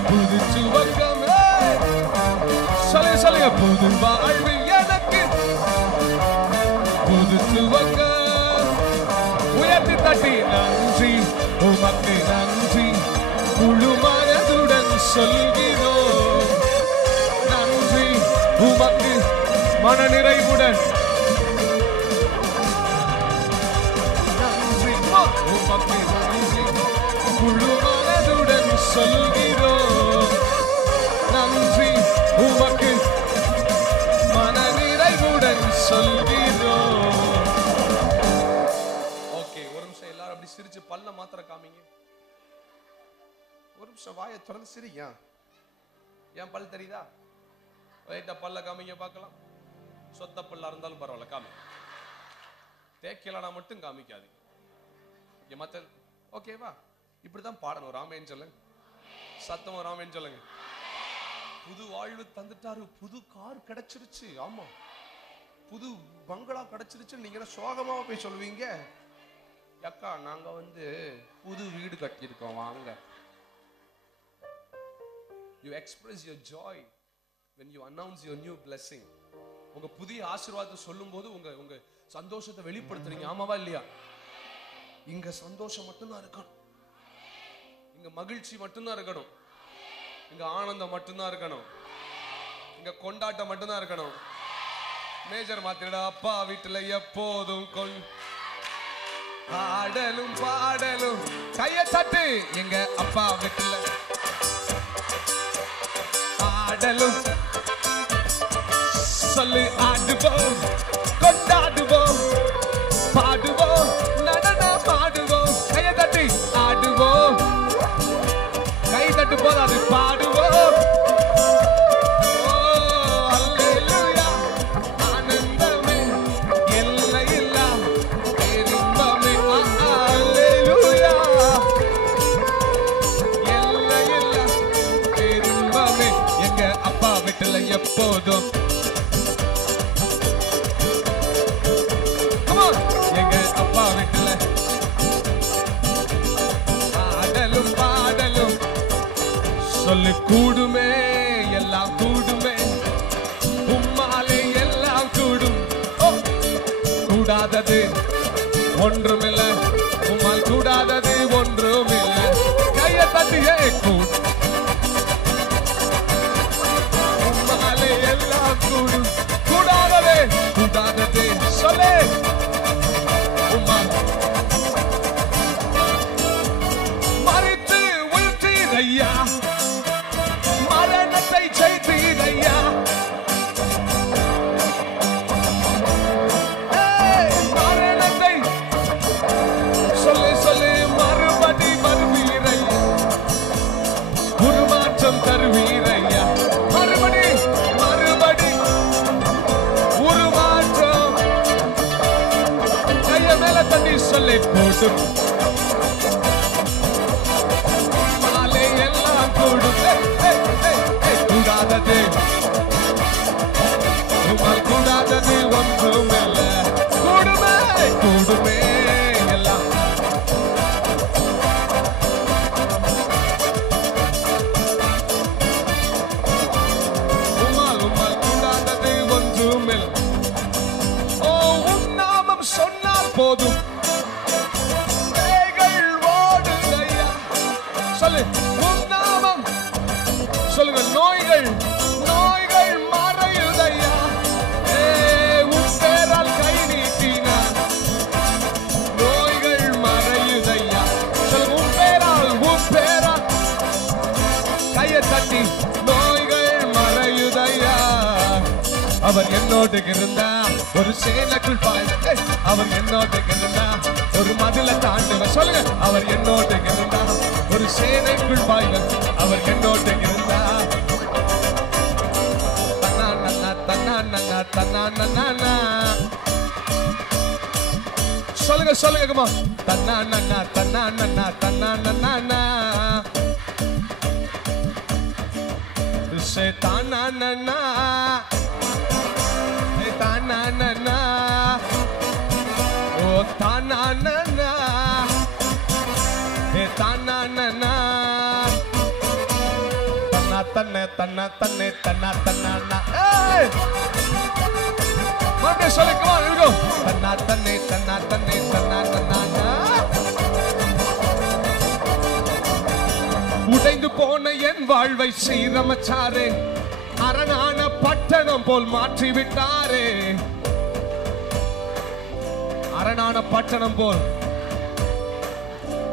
புது சுவர்க்கம். சொல்லுங்க சொல்லுங்க, புது வாழ்வு எனக்கு, புது சுவர்க்கம் தட்டி தட்டி நன்றி உமக்கு நன்றி முழு மனதுடன் சொல்கிறோம். நன்றி உமக்கு மனநிறைவுடன் நன்றி உமக்கு நன்றி முழு மனதுடன் சொல்கிறோம். நன்றி உமக்கு மனநிறைவுடன் சொல்கிறோம். ஓகே, ஒரு நிமிஷம் எல்லாரும் அப்படி சிரிச்சு பல்ல மாத்திர காமிங்க. ஒரு நிமிஷம் வாயை திறந்து சிரிங்க. ஏன் பல் தெரியுதா? ரைட்டா பல்ல காமிங்க பார்க்கலாம். சொத்த பல்லா இருந்தாலும் பரவாயில்ல காமி. தேக்கலனா மட்டும் காமிக்காதீங்க. மத்த ஓகேவா? இப்படிதான் பாடணும். ராமேன் சொல்லுங்க, சத்தமா ராமேன் சொல்லுங்க. புது வாழ்வு தந்துட்டாரு, புது கார் கிடைச்சிருச்சு. ஆமா, புது பங்களா கிடைச்சிருச்சு. நீங்க சோகமா போய் சொல்லுவீங்க, அக்கா நாங்க புது வீடு கட்டியிருக்கோம் வாங்க. You express your joy when you announce your new blessing. உங்க புதிய ஆசீர்வாதத்தை சொல்லும்போது உங்க சந்தோஷத்தை வெளிப்படுத்துறீங்க. ஆமாவா இல்லையா? இங்க சந்தோஷம் மட்டும்தான் இருக்கணும், இங்க மகிழ்ச்சி மட்டும்தான் இருக்கணும், இங்க ஆனந்தம் மட்டும்தான் இருக்கணும், இங்க கொண்டாட்டம் மட்டும்தான் இருக்கணும். மேஜர் மாத்திரடா. அப்பா வீட்டுல எப்போதும் ஆடலும் பாடலும். கைய தட்டு. எங்க அப்பா வீட்டுல ஆடலும் சொல்லி ஆடுவோம், கொண்டாடுவோம், பாடுவோம், நடனம் ஆடுவோம். கைய தட்டி ஆடுவோம். கை தட்டு போதாது, பாடுவோம். அல்லேலூயா ஆனந்தமே எல்லையில்லா பேரின்பமே. அல்லேலூயா எல்லையில்லா பேரின்பமே. எங்க அப்பா வீட்டுல எப்போதும் எங்க அப்பா வீட்டுல ஆடலும் பாடலும் சொல்லி கூடுமே, எல்லாம் கூடுமே, உம்மாலே எல்லாம் கூடும். கூடாதது ஒன்றுமில்லை, உம்மால் கூடாதது ஒன்றுமில்லை. கைய தட்டியே உம்மாலே எல்லாம் கூடும். கூடாதது கூடாதது சொல்லு. மறித்து உயிர்த்தீரையா, மரணத்தை ஜெயித்தீரையா. மரணத்தை சொல்லி சொல்லி மறுபடி மறுவீரையா, உருமாற்றம் தருவீரையா. மறுபடி மறுபடி உருமாற்றம். கைய மேல தண்ணி சொல்லி போடும். மாலை எல்லாம் கூடும். கூடாதது உமால் கூடாதது ஒன்றுமில்லை. கூடுமே கூடுமே எல்லாம். உமால் உமால் கூடாதது ஒன்றுமில்லை. ஓ உன் நாமம் சொன்னால் போதும், சொல்லு. உன் நாமம் சொல்லுங்க. நோய்கள் நோய்கள் மறையுதையா. உன் பேரால் கை நீட்டினார், நோய்கள் மறையுதையா. சொல்லுங்க. உன் பேரால் கையை தட்டி நோய்கள் மறையுதையா. அவர் என்னோடு இருந்தா ஒரு சேனைக்குள் பாய்ந்த, அவர் என்னோடு இருந்தா ஒரு மதில தாண்டுவ. சொல்லுங்க. அவர் என்னோடு இருந்தா ஒரு சேனைக்குள் பாய்ந்த, அவர் என்னோடு இருந்தா. சொல்லுங்க சொல்லுங்க. தன்னா நன்னா தன்னா நன்னா தன்னா நன்னா से ताना नन्ना ताना नन्ना ओ ताना नन्ना ताना नन्ना तन्ना तन्ने तन्ना तन्ने तन्ना तन्ना ना Monday, Shalik, come on, here we go. Tanna tanne tanna tanne tanna tanna na போன என் வாழ்வை சீரமைச்சாரே, அரணான பட்டணம் போல் மாற்றி விட்டாரே. அரணான பட்டணம் போல்.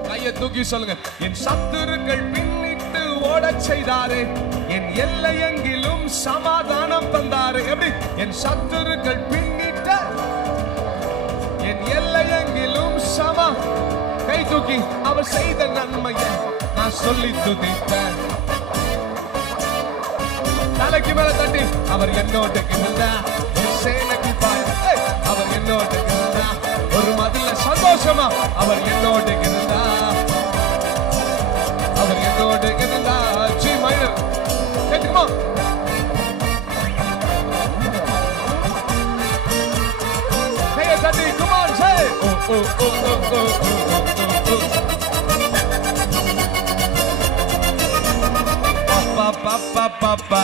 கையை தூக்கி சொல்லுங்க. என் சத்துருக்கள் பின்னிட்டு ஓடச் செய்தாரே, என் எல்லையெங்கிலும் சமாதானம் தந்தாரே. எப்படி? என் சத்துருக்கள் பின்னிட்ட என் எல்லையெங்கிலும் கை தூக்கி அவர் செய்த நன்மையை நான் சொல்லி துதிப்பேன். தலைக்கு மேல தட்டி அவர் என்னோடு இருந்தா, சேனைக்கு பாய் அவர் என்னோடு இருந்தா, ஒரு மதில சந்தோஷமா அவர் என்னோடு இருந்தா, அவர் என்னோடு இருந்தா. ஜி மைனர் கேட்குமா? கையை தட்டி come on say oh oh oh oh oh oh pa pa pa pa pa.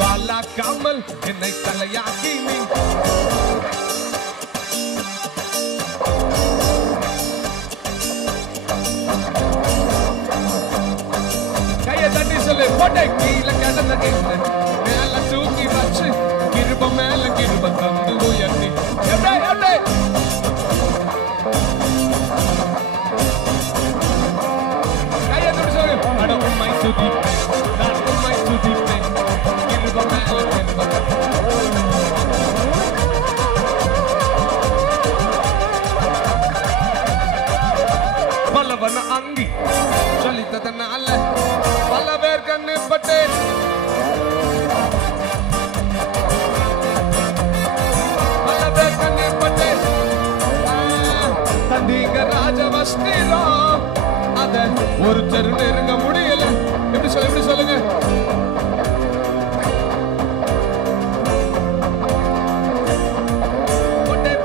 வாலாக்காமல் என்னை தலையாக்கி நீ கையை தட்டி சொல்லு. போட்டே கீழே கிடந்த மேல தூக்கி வச்சு கிருப மேல கிருப தந்து உயர்த்தி எப்படி எப்படி கையை தட்டி சொல்லு. அட உண்மை துதிப்பேன், நான் உண்மை துதிப்பேன், கிருப மேல கிருப பலவன அங்கி சொல்லித்ததனால பல பேர் கண்ணு பட்டேன். பல பேர் கண்ணு பட்டேன். தந்தீங்க ராஜவஸ்திரம் அத ஒருத்தர் நெருங்க முடியல. எப்படி சொல்லுங்க.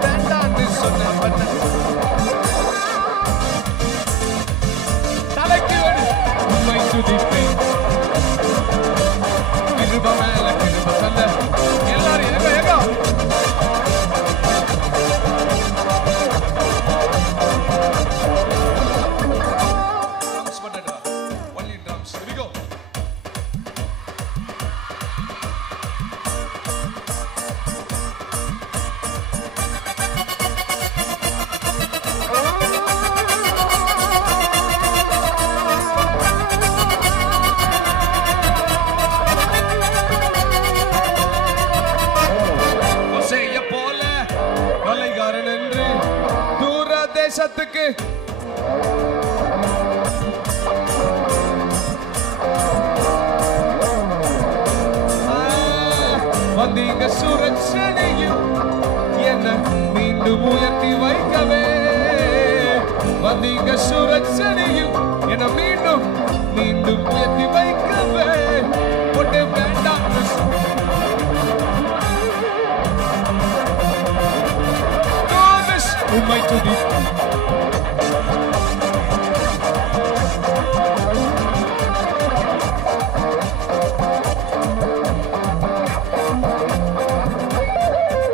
வேண்டான்னு சொன்ன பண்ண தலைக்கு உண்மை துதிப்பேன், கிருப மேல கிருப தந்த. எல்லாரும் எங்க எங்க drums பண்ணடா. only drums. Here we go. தேசத்துக்கு வந்தீங்க சுரட்சணையும் என்ன மீண்டும் உயர்த்தி வைக்கவே. வந்தீங்க சுரட்சணையும் என்ன மீண்டும் உயர்த்தி வைக்கவே. ஒட்டே வேண்டாம் உண்மை துதி.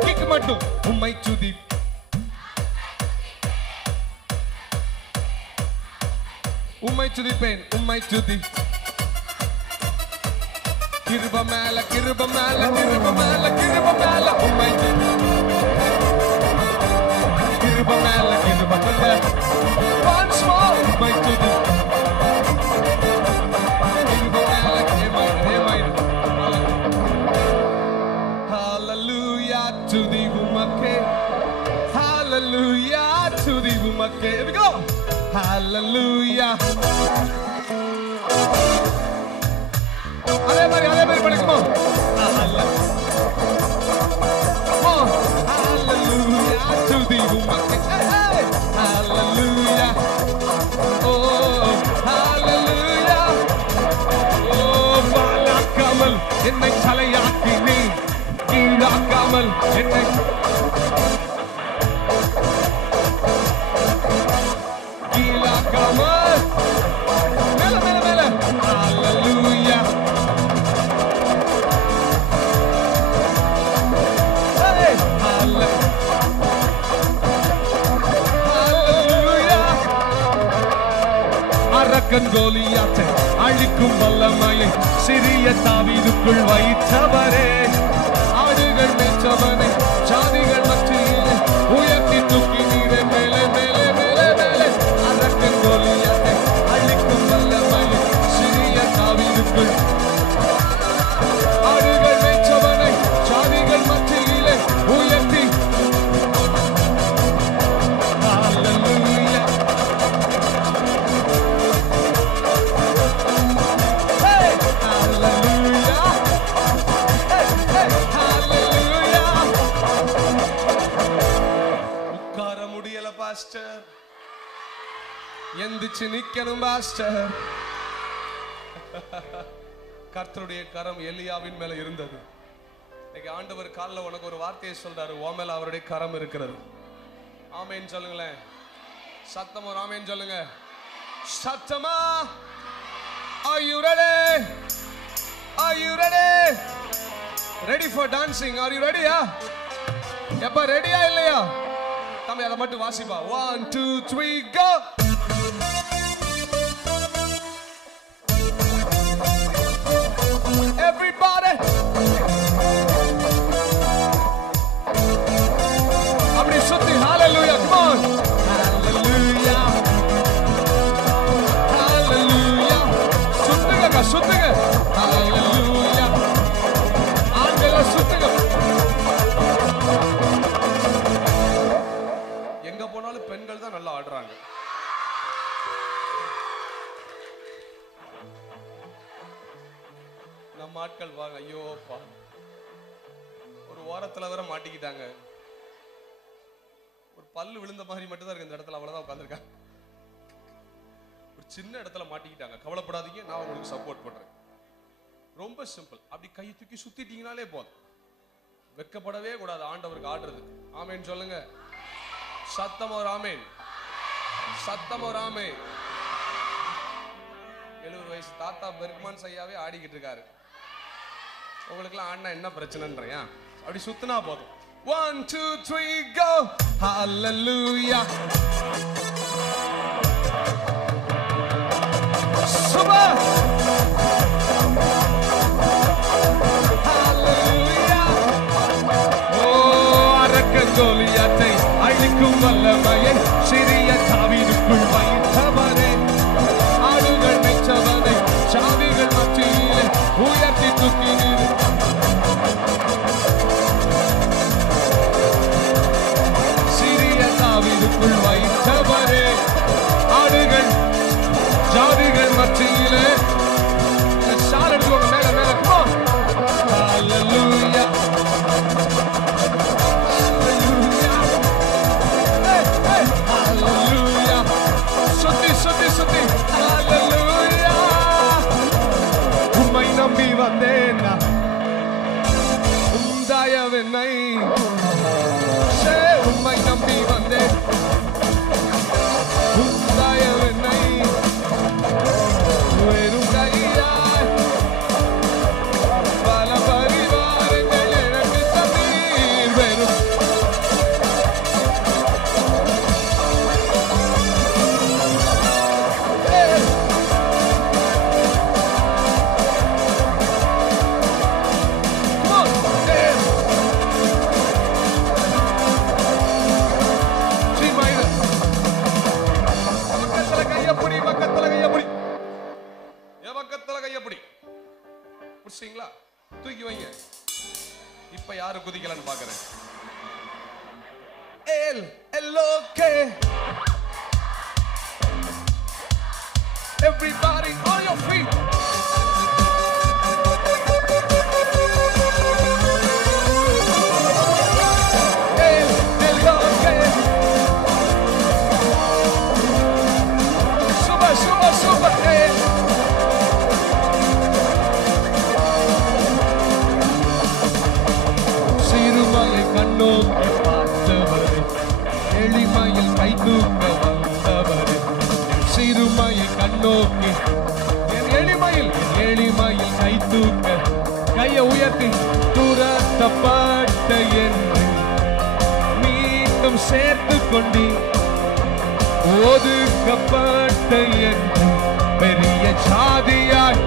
கிக் மட்டும் உண்மை துதி. உண்மை துதிப்பேன், உண்மை துதி. கிருப மேல கிருப மேல கிருப மேல கிருப மேல உண்மை துதி. கிருப மேல கிருப தந்த. once more உண்மை துதி. கிருப மேல hallelujah துதி உமக்கே, hallelujah துதி உமக்கே. Here we go. hallelujah. அதே மாதிரி படிக்குமா? hallelujah துதி உமக்கே. hallelujah. oh hallelujah. oh வாலாக்காமல் என்னை தலையாக்கி நீ கீழாக்காமல் என்னை கீழாக்காமல் மேல மேல மேல hallelujah. அழிக்கும் வல்லமையை சிறிய தாவீதுக்குள் வைத்தவரே, ஆடுகள் மேய்ச்சவனை ஜாதிகள் மத்தியிலே உயர்த்தி தூக்கி நீரே மேலே மேலே மேலே மேலே. அரக்கன் கோலியாத்தை அழிக்கும் வல்லமையை சிறிய தாவீதுக்குள், ஆடுகள் மேய்ச்சவனை ஜாதிகள் மத்தியிலே உயர்த்தி. எந்திச்சு நிக்கணும் பாஸ்டர். கர்த்தருடைய கரம் எலியாவின் மேல இருந்தது. இன்னைக்கு ஆண்டவர் காலைல உனக்கு ஒரு வார்த்தையை சொல்றாரு, உன் மேல அவருடைய கரம் இருக்கிறது. ஆமென் சொல்லுங்களேன். சத்தமா ஆமென் சொல்லுங்க. சத்தமா. Are you ready? Are you ready? Ready for dancing? Are you ready? எப்ப ரெடியா இல்லையா? தம்பி அதை மட்டும் வாசிப்பா. 1 2 3 go. Everybody. அப்படி சுத்தி hallelujah, come on. Hallelujah. Hallelujah. சுத்துங்க சுத்துங்க. Hallelujah. ஆண்டவரே சுத்துங்க. எங்க போனாலும் பெண்கள் தான் நல்லா ஆடுறாங்க. நம்ம ஆட்கள் வாங்க. ஐயோப்பா, ஒரு ஓரத்துல வர மாட்டிக்கிட்டாங்க. ஒரு பல்லு விழுந்த மாதிரி மட்டும் தான் இருக்கு இந்த இடத்துல, அவ்வளவுதான் உட்காந்துருக்காங்க. ஒரு சின்ன இடத்துல மாட்டிக்கிட்டாங்க. கவலைப்படாதீங்க, நான் உங்களுக்கு சப்போர்ட் பண்றேன். ரொம்ப சிம்பிள். அப்படி கை தூக்கி சுத்திட்டீங்கனாலே போதும். வெட்கப்படவே கூடாது ஆண்டவருக்கு ஆடுறது. ஆமேன் சொல்லுங்க. சத்தம் ஒரு ஆமேன். சத்தம் ஒரு ஆமேன். 70 வயசு தாத்தா பெர்க்மான் ஐயாவே ஆடிக்கிட்டு இருக்காரு. உங்களுக்குலாம் ஆடினா என்ன பிரச்சனைன்றியா? அப்படி சுத்தினா போதும். 1 2 3 go. Hallelujah. Super. Hallelujah. Oh, அரக்கன் கோலியாத்தை அழிக்கும் வல்லமையை சிறிய தாவீதுக்குள் வைத்தவரே, ஆடுகள் மேய்ச்சவனை ஜாதிகள் மத்தியிலே உயர்த்தி தூக்கி நீர். சிறிய தாவீதுக்குள் வைத்தவரே, ஆடுகள் ஜாதிகள் மத்தியிலே. சாரடியோட மேல மேல. Hallelujah. Hallelujah. சுத்தி சுத்தி சுத்தி. Hallelujah. உம்மை நம்பி வந்தேன், உம் தயவென்னை. உம்மை நம்பி வந்தேன், உம் தயவென்னை. வெறும் கையாய் பல பரிவாரங்கள் எனக்கு தந்தீர். வெறும் தூக்கி வைங்க. இப்ப யாரு குதிக்கலான்னு பாக்குறேன். Everybody on your feet. Super, super, super. கண்ணோக்கி பார்த்தவரே, எளிமையில் கை தூக்க வந்தவரே. சிறுமையில் கண்ணோக்கி என் எளிமையில் கை தூக்க, கையை உயர்த்தி துரத்தப்பட்ட என்று மீண்டும் சேர்த்து கொண்டி, ஒதுக்கப்பட்ட என்று பெரிய ஜாதியாய்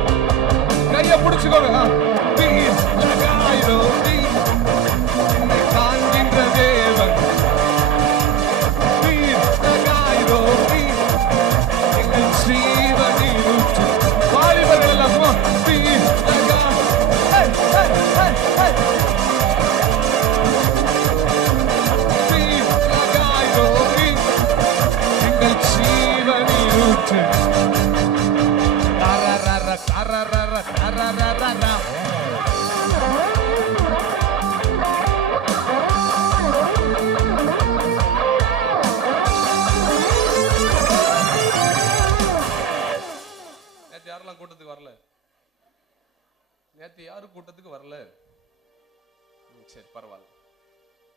யாரெல்லாம் கூட்டத்துக்கு வரல? நேத்து யாரும் கூட்டத்துக்கு வரல? சரி, பரவாயில்ல.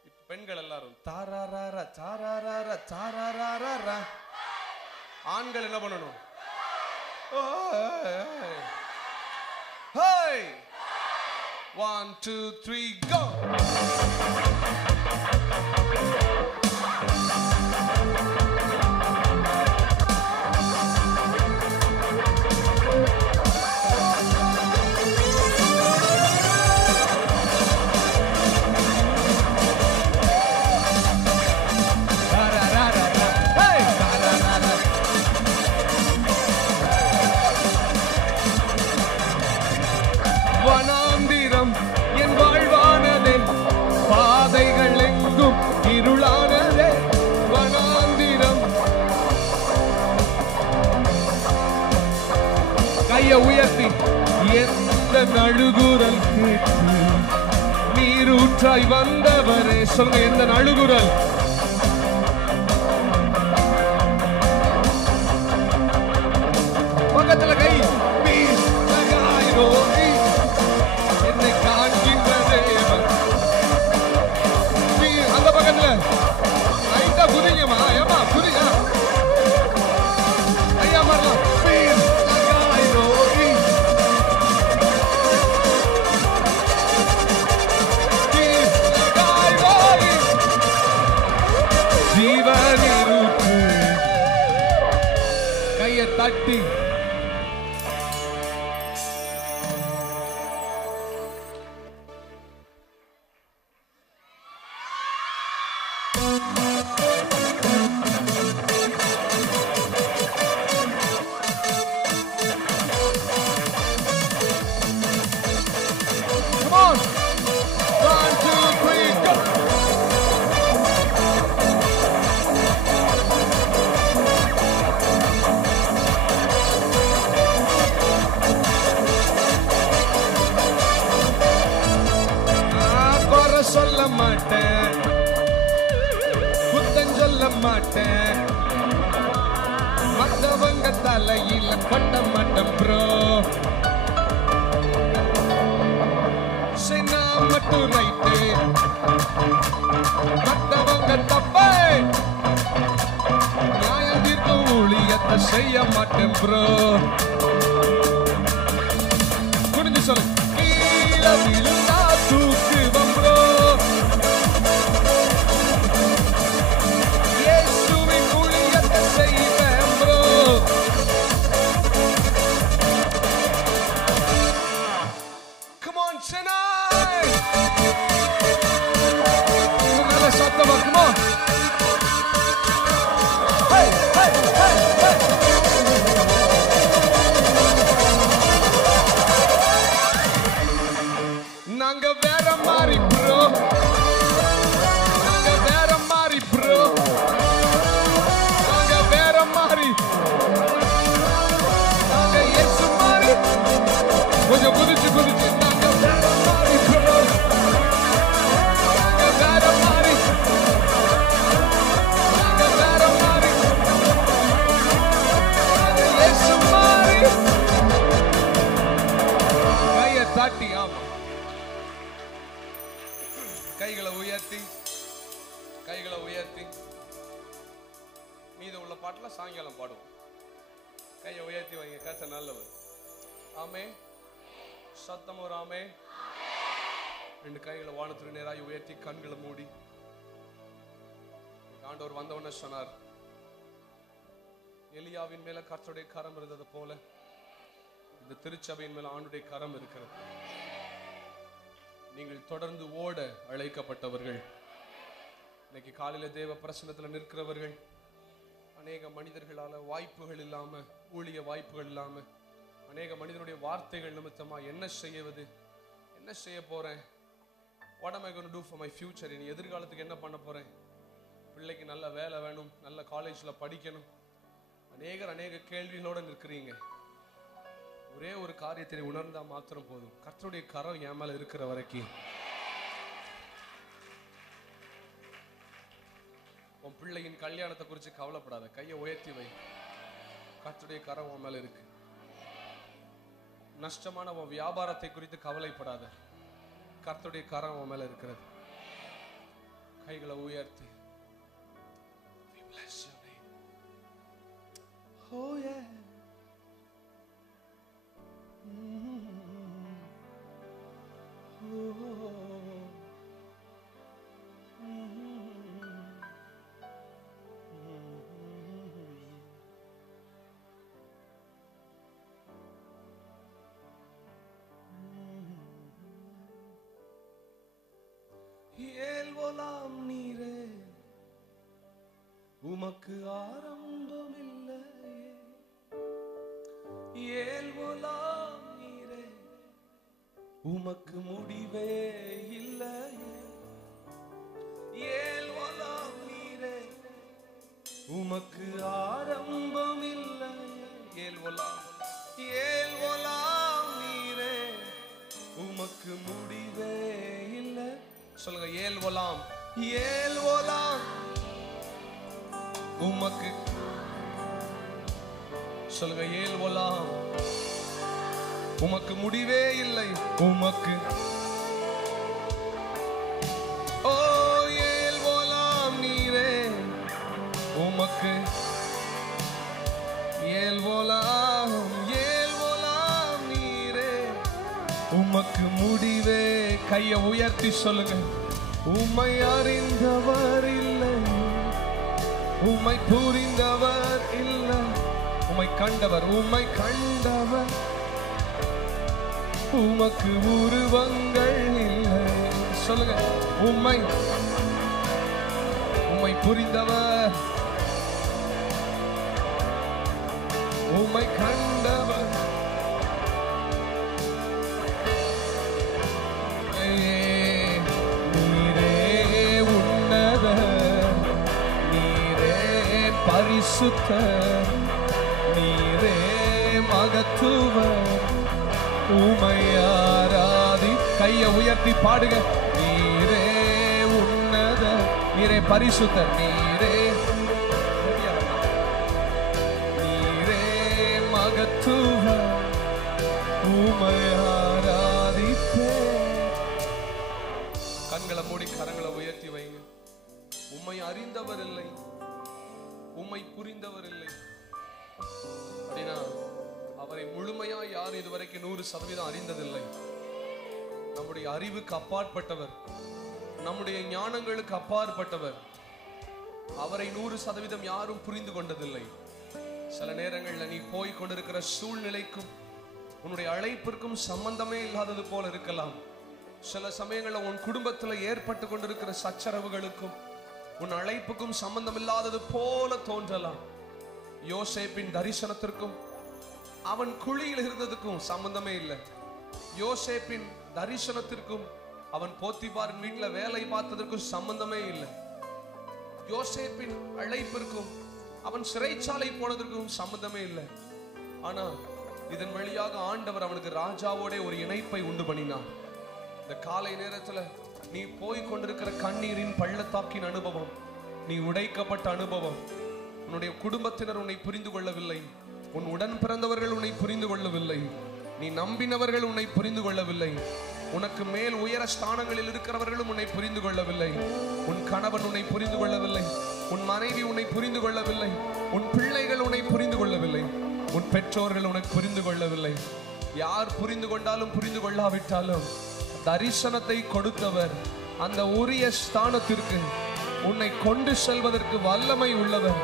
இப்ப பெண்கள் எல்லாரும் தாராரா சாராரா சாராரா. ஆண்கள் என்ன பண்ணணும்? Hey 1 2 3 go. வனாந்திரம் என் வாழ்வானதே, பாதைகள் எங்கும் இருளானதே. வனாந்திரம். கையை உயர்த்தி எந்த நழுகுரல் கேட்டு நீரூற்றாய் வந்தவரே. சொல்லுங்க, எந்த நழுகுரல்? பக்கத்துல கை. என்னை காண்கின்ற தேவன். அந்த பக்கத்துல ஐயா புரியுமா? ஏமா புரியா? ஐயா மாறலாம். ஜீவனிருப்பு கையை தட்டி சொல்ல மாட்டேன், குத்தம் சொல்ல மாட்டேன், மத்தவங்க தலையில கொட்ட மாட்டேன் ப்ரோ. நான் மட்டும் ரைட்டு, மத்தவங்க தப்பே. நியாயம் தீர்க்கும் ஊழியத்தை செய்ய மாட்டேன் ப்ரோ. புரிஞ்சு சொல்லு. கீழே விழுந்தா தூக்குவம் ப்ரோ. இயேசுவின் ஊழியத்தை செய்வேன் ப்ரோ. Come on, Chennai. நல்ல சத்தமா, come on. Hey, hey, hey, hey. நாங்க வேற மாதிரி ப்ரோ, நாங்க வேற மாதிரி ப்ரோ, நாங்க வேற மாதிரி, நாங்க இயேசு மாதிரி. கொஞ்சம் குதிச்சு குதிச்சு நாங்க வேற மாதிரி ப்ரோ, நாங்க வேற மாதிரி, நாங்க வேற மாதிரி, நாங்க இயேசு மாதிரி. கையை தட்டி. ஆமா, கைகளை உயர்த்தி, கைகளை உயர்த்தி. மீத உள்ள பாட்டுல சாயங்காலம் பாடுவோம். கையை உயர்த்தி வைங்க. கர்த்தர் நல்லவர். ஆமே. சத்தம் ஒரு ஆமே. ரெண்டு கைகளை வானத்துக்கு நேராக உயர்த்தி கண்களை மூடி. ஆண்டவர் வந்தவன சொன்னார், எலியாவின் மேல கர்த்தருடைய கரம் இருந்தது போல இந்த திருச்சபையின் மேல ஆண்டுடைய கரம் இருக்கிறது. நீங்கள் தொடர்ந்து ஓட அழைக்கப்பட்டவர்கள். இன்னைக்கு காலையில தேவ பிரசன்னத்தில் நிற்கிறவர்கள். அநேக மனிதர்களால வாய்ப்புகள் இல்லாம, ஊழிய வாய்ப்புகள் இல்லாம, அநேக மனிதனுடைய வார்த்தைகள் நிமித்தமா என்ன செய்வது, என்ன செய்ய போறேன், what am I going to do for my future, இனி எதிர்காலத்துக்கு என்ன பண்ண போறேன், பிள்ளைக்கு நல்ல வேலை வேணும், நல்ல காலேஜ்ல படிக்கணும், அநேக கேள்விகளோட நிற்கிறீங்க. ஒரே ஒரு காரியத்தை உணர்ந்தா மாத்திரம் போதும். கர்த்தருடைய கரம் என் மேல இருக்கிற வரைக்கும் உன் பிள்ளையின் கல்யாணத்தை குறித்து கவலைப்படாத. கையை உயர்த்தி வை. கர்த்தருடைய கரம் உன் மேல இருக்கு. நஷ்டமான உன் வியாபாரத்தை குறித்து கவலைப்படாத. கர்த்தருடைய கரம் உன் மேல இருக்கிறது. கைகளை உயர்த்தி We bless your name. Oh yeah. ஏல்வோலாம் நீரே உமக்கு ஆரம்பமில்லையே. ஏல்வோலாம் நீரே உமக்கு முடிவே இல்லையே. ஏல்வோலாம் நீரே உமக்கு ஆரம்பமில்லையே. ஏல்வோலாம் ஏல்வோலாம் நீரே உமக்கு முடிவே இல்லை. சொல்லுங்க, ஏல்வோலாம் ஏல்வோலாம் உமக்கு. சொல்லுங்க, ஏல்வோலாம் உமக்கு முடிவே இல்லை. உமக்கு ஓ ஏல்வோலாம் நீரே உமக்கு. ஏல்வோலாம் ஏல்வோலாம் நீரே உமக்கு முடிவே. கையை உயர்த்தி சொல்லுங்க, உம்மை அறிந்தவர் இல்லை, உம்மை புரிந்தவர் இல்லை, உம்மை கண்டவர் உம்மை கண்டவர், உமக்கு உருவங்கள் இல்லை. சொல்லுங்க, உம்மை உம்மை புரிந்தவர், உம்மை கண்டவர், பரிசுத்தர் நீரே மகத்துவர் உம்மை ஆராதி. கையை உயர்த்தி பாடுக. நீரே உன்னத நீரே பரிசுத்தர் நீரே நீரே மகத்துவர் உம்மை ஆராதிப்பே. கண்களை மூடி கரங்களை உயர்த்தி வைங்க. உம்மை அறிந்தவர் இல்லை, உம்மை புரிந்தவர் இல்லை அப்படின்னா அவரை முழுமையா யார் இதுவரைக்கும் 100% அறிந்ததில்லை. நம்முடைய அறிவுக்கு அப்பாற்பட்டவர், நம்முடைய ஞானங்களுக்கு அப்பாற்பட்டவர். அவரை 100% யாரும் புரிந்து கொண்டதில்லை. சில நேரங்களில் நீ போய் கொண்டிருக்கிற சூழ்நிலைக்கும் உன்னுடைய அழைப்பிற்கும் சம்பந்தமே இல்லாதது போல இருக்கலாம். சில சமயங்களில் உன் குடும்பத்தில் ஏற்பட்டு கொண்டிருக்கிற சச்சரவுகளுக்கும் உன் அழைப்புக்கும் சம்பந்தம் இல்லாதது போல தோன்றலாம். யோசேப்பின் தரிசனத்திற்கும் அவன் குழியில் இருந்ததுக்கும் சம்பந்தமே இல்லை. யோசேப்பின் தரிசனத்திற்கும் அவன் போத்திபாரின் வீட்டில் வேலை பார்த்ததற்கும் சம்பந்தமே இல்லை. யோசேப்பின் அழைப்பிற்கும் அவன் சிறைச்சாலை போனதற்கும் சம்பந்தமே இல்லை. ஆனா இதன் வழியாக ஆண்டவர் அவனுக்கு ராஜாவோட ஒரு இணைப்பை உண்டு பண்ணினார். இந்த காலை நேரத்துல நீ போய் கொண்டிருக்கிற கண்ணீரின் பள்ளத்தாக்கின் அனுபவம், நீ உடைக்கப்பட்ட அனுபவம், உன்னுடைய குடும்பத்தினர் உன்னை புரிந்து கொள்ளவில்லை, உன் உடன் பிறந்தவர்கள் உன்னை புரிந்து கொள்ளவில்லை, நீ நம்பினவர்கள் உன்னை புரிந்து கொள்ளவில்லை, உனக்கு மேல் உயர ஸ்தானங்களில் இருக்கிறவர்களும் உன்னை புரிந்து கொள்ளவில்லை, உன் கணவன் உன்னை புரிந்து கொள்ளவில்லை, உன் மனைவி உன்னை புரிந்து கொள்ளவில்லை, உன் பிள்ளைகள் உன்னை புரிந்து கொள்ளவில்லை, உன் பெற்றோர்கள் உனக்கு புரிந்து கொள்ளவில்லை. யார் புரிந்து கொண்டாலும் புரிந்து கொள்ளாவிட்டாலும் தரிசனத்தை கொடுத்தவர் அந்த உரிய ஸ்தானத்திற்கு உன்னை கொண்டு செல்வதற்கு வல்லமை உள்ளவர்.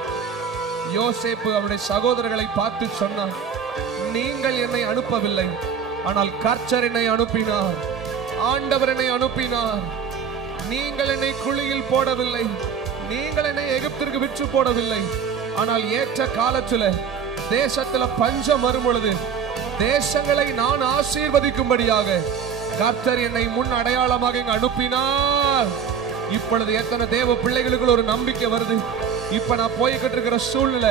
யோசேப்பு அவருடைய சகோதரர்களை பார்த்து சொன்னார், நீங்கள் என்னை அனுப்பவில்லை, ஆனால் கர்த்தர் என்னை அனுப்பினார், ஆண்டவர் என்னை அனுப்பினார். நீங்கள் என்னை குழியில் போடவில்லை, நீங்கள் என்னை எகிப்திற்கு விற்று போடவில்லை, ஆனால் ஏற்ற காலத்துல தேசத்துல பஞ்சம் வரும் பொழுது தேசங்களை நான் ஆசீர்வதிக்கும்படியாக கர்த்தர் என்னை முன் அடையாளமாக இங்கு அனுப்பினார். இப்பொழுது எத்தனை தேவ பிள்ளைகளுக்கு ஒரு நம்பிக்கை வருது. இப்ப நான் போய்கிட்டு இருக்கிற சூழ்நிலை,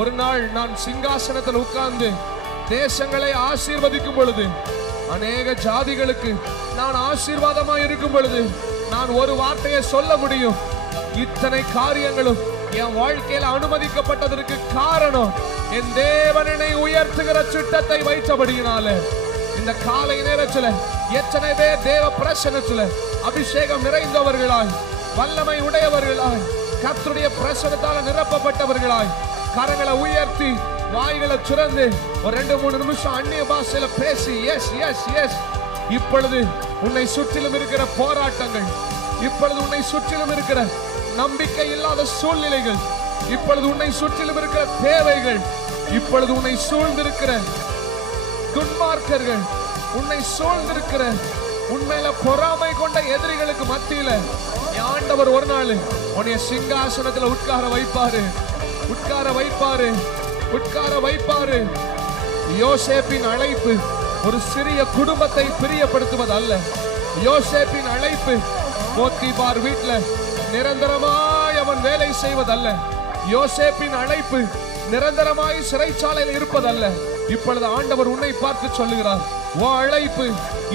ஒரு நாள் நான் சிங்காசனத்தில் உட்கார்ந்து தேசங்களை ஆசீர்வதிக்கும் பொழுது, அநேக ஜாதிகளுக்கு நான் ஆசீர்வாதமாய் இருக்கும் பொழுது நான் ஒரு வார்த்தையை சொல்ல முடியும். இத்தனை காரியங்களும் என் வாழ்க்கையில அனுமதிக்கப்பட்டதற்கு காரணம் என் தேவனை உயர்த்துகிற சித்தத்தை வைத்தபடியினால. இந்த காலை நேரத்தில் எத்தனை பேர் தேவ பிரசன்னத்துல அபிஷேகம் நிறைந்தவர்களாய், வல்லமை உடையவர்களாய், கர்த்தருடைய பிரசன்னத்தால் நிரப்பப்பட்டவர்களாய் கரங்களை உயர்த்தி வாய்களை சுரந்து ஒரு 2-3 நிமிஷம் அந்நிய பாஷையில பேசி எஸ் எஸ் எஸ். இப்பொழுது உன்னை சுற்றிலும் இருக்கிற போராட்டங்கள், இப்பொழுது உன்னை சுற்றிலும் இருக்கிற நம்பிக்கை இல்லாத சூழ்நிலைகள், இப்பொழுது உன்னை சுற்றிலும் இருக்கிற தேவைகள், இப்பொழுது உன்னை சூழ்ந்திருக்கிற துன்மார்க்கர்கள், உன்னை சூழ்ந்திருக்கிற உண்மையில பொறாமை கொண்ட எதிரிகளுக்கு மத்தியில ஆண்டவர் ஒரு நாள் உன்னைய சிங்காசனத்துல உட்கார வைப்பாரு, உட்கார வைப்பாரு, உட்கார வைப்பாரு. யோசேப்பின் அழைப்பு ஒரு சிறிய குடும்பத்தை பிரியப்படுத்துவது அல்ல. யோசேப்பின் அழைப்பு போத்திபார் வீட்டுல நிரந்தரமாய் அவன் வேலை செய்வதல்ல. யோசேப்பின் அழைப்பு நிரந்தரமாய் சிறைச்சாலையில் இருப்பதல்ல. இப்பொழுது ஆண்டவர் உன்னை பார்த்து சொல்லுகிறார், உன் அழைப்பு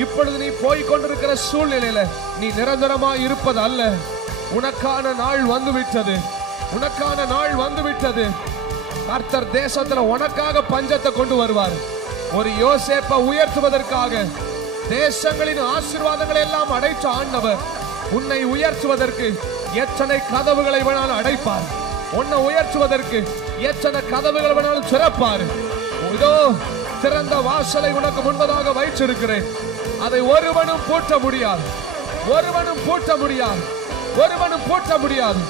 இப்பொழுது நீ போய்கொண்டிருக்கிற சூழ்நிலையில நீ நிரந்தரமாய் இருப்பது அல்ல. உனக்கான நாள் வந்துவிட்டது, உனக்கான நாள் வந்துவிட்டது. கர்த்தர் தேசத்துல உனக்காக பஞ்சத்தை கொண்டு வருவார். ஒரு யோசேப்பை உயர்த்துவதற்காக தேசங்களின் ஆசீர்வாதங்களை எல்லாம் அடைத்த ஆண்டவர் உன்னை உயர்த்துவதற்கு எத்தனை கதவுகளை வேணாலும் அடைப்பார். உன்னை உயர்த்துவதற்கு எத்தனை கதவுகள் வேணாலும் திறப்பார். இதோ திறந்த வாசலை உனக்கு முன்பதாக வைத்திருக்கிறேன், அதை ஒருவனும் பூட்ட முடியாது, ஒருவனும் பூட்ட முடியாது, ஒருவனும் பூட்ட முடியாது.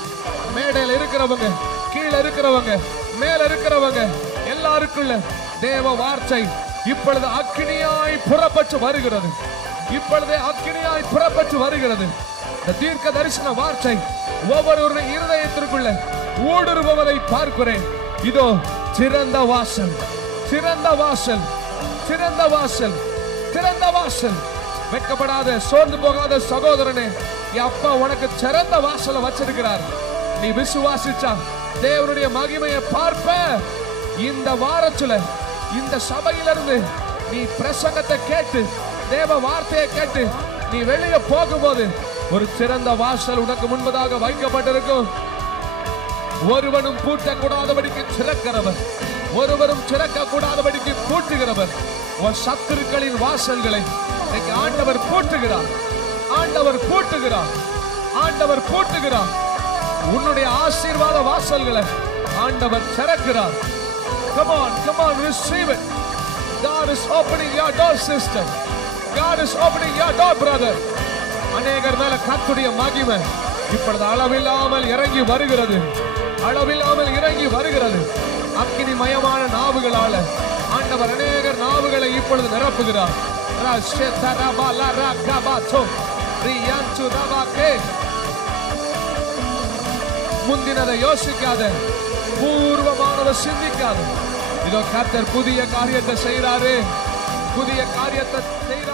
மேடையில் இருக்கிறவங்க, கீழே இருக்கிறவங்க, மேல இருக்கிறவங்க எல்லாருக்குள்ள தேவ வார்த்தை இப்பொழுது அக்கினியாய் புறப்பட்டு வருகிறது. இப்பொழுதே அக்கினியாய் புறப்பட்டு வருகிறது. இந்த தீர்க்க தரிசன வார்த்தை ஒவ்வொரு இருதயத்திற்குள்ள ஊடுருவதை பார்க்கிறேன். இதோ திறந்த வாசல், திறந்த வாசல், திறந்த வாசல், திறந்த வாசல். வெட்கப்படாத, சோர்ந்து போகாத சகோதரனே, என் அப்பா உனக்கு திறந்த வாசலை வச்சிருக்கிறார். நீ விசுவாசிச்சா தேவனுடைய மகிமையை பார்ப்ப. இந்த வாரத்துல இந்த சபையிலிருந்து நீ பிரசங்கத்தை கேட்டு தேவ வார்த்தையை கேட்டு நீ வெளியே போகும்போது ஒரு திறந்த வாசல் உனக்கு முன்பதாக வைக்கப்பட்டிருக்கும். ஒருவனும் பூட்டக்கூடாதபடிக்கு திறக்கிறவர், ஒருவரும் திறக்க கூடாதபடிக்கு பூட்டுகிறவர். உன் சத்துருக்களின் வாசல்களை ஆண்டவர் பூட்டுகிறார், ஆண்டவர் பூட்டுகிறார், ஆண்டவர் பூட்டுகிறார். உன்னுடைய ஆசீர்வாத வாசல்களை ஆண்டவர் திறக்கிறார். Come on, come on, receive it. God is opening your door, sister. God is opening your door, brother. அநேகர் மேல கர்த்தருடைய மகிமை இப்பொழுது அளவில்லாமல் இறங்கி வருகிறது, அளவில்லாமல் இறங்கி வருகிறது. அக்கினி மயமான நாவுகளால ஆண்டவர் அநேகர் நாவுகளை இப்பொழுது நிரப்புகிறார். முந்தினதை யோசிக்காத, பூர்வமானதை சிந்திக்காத. இதோ கர்த்தர் புதிய காரியத்தை செய்கிறாரு, புதிய காரியத்தை செய்கிறார்.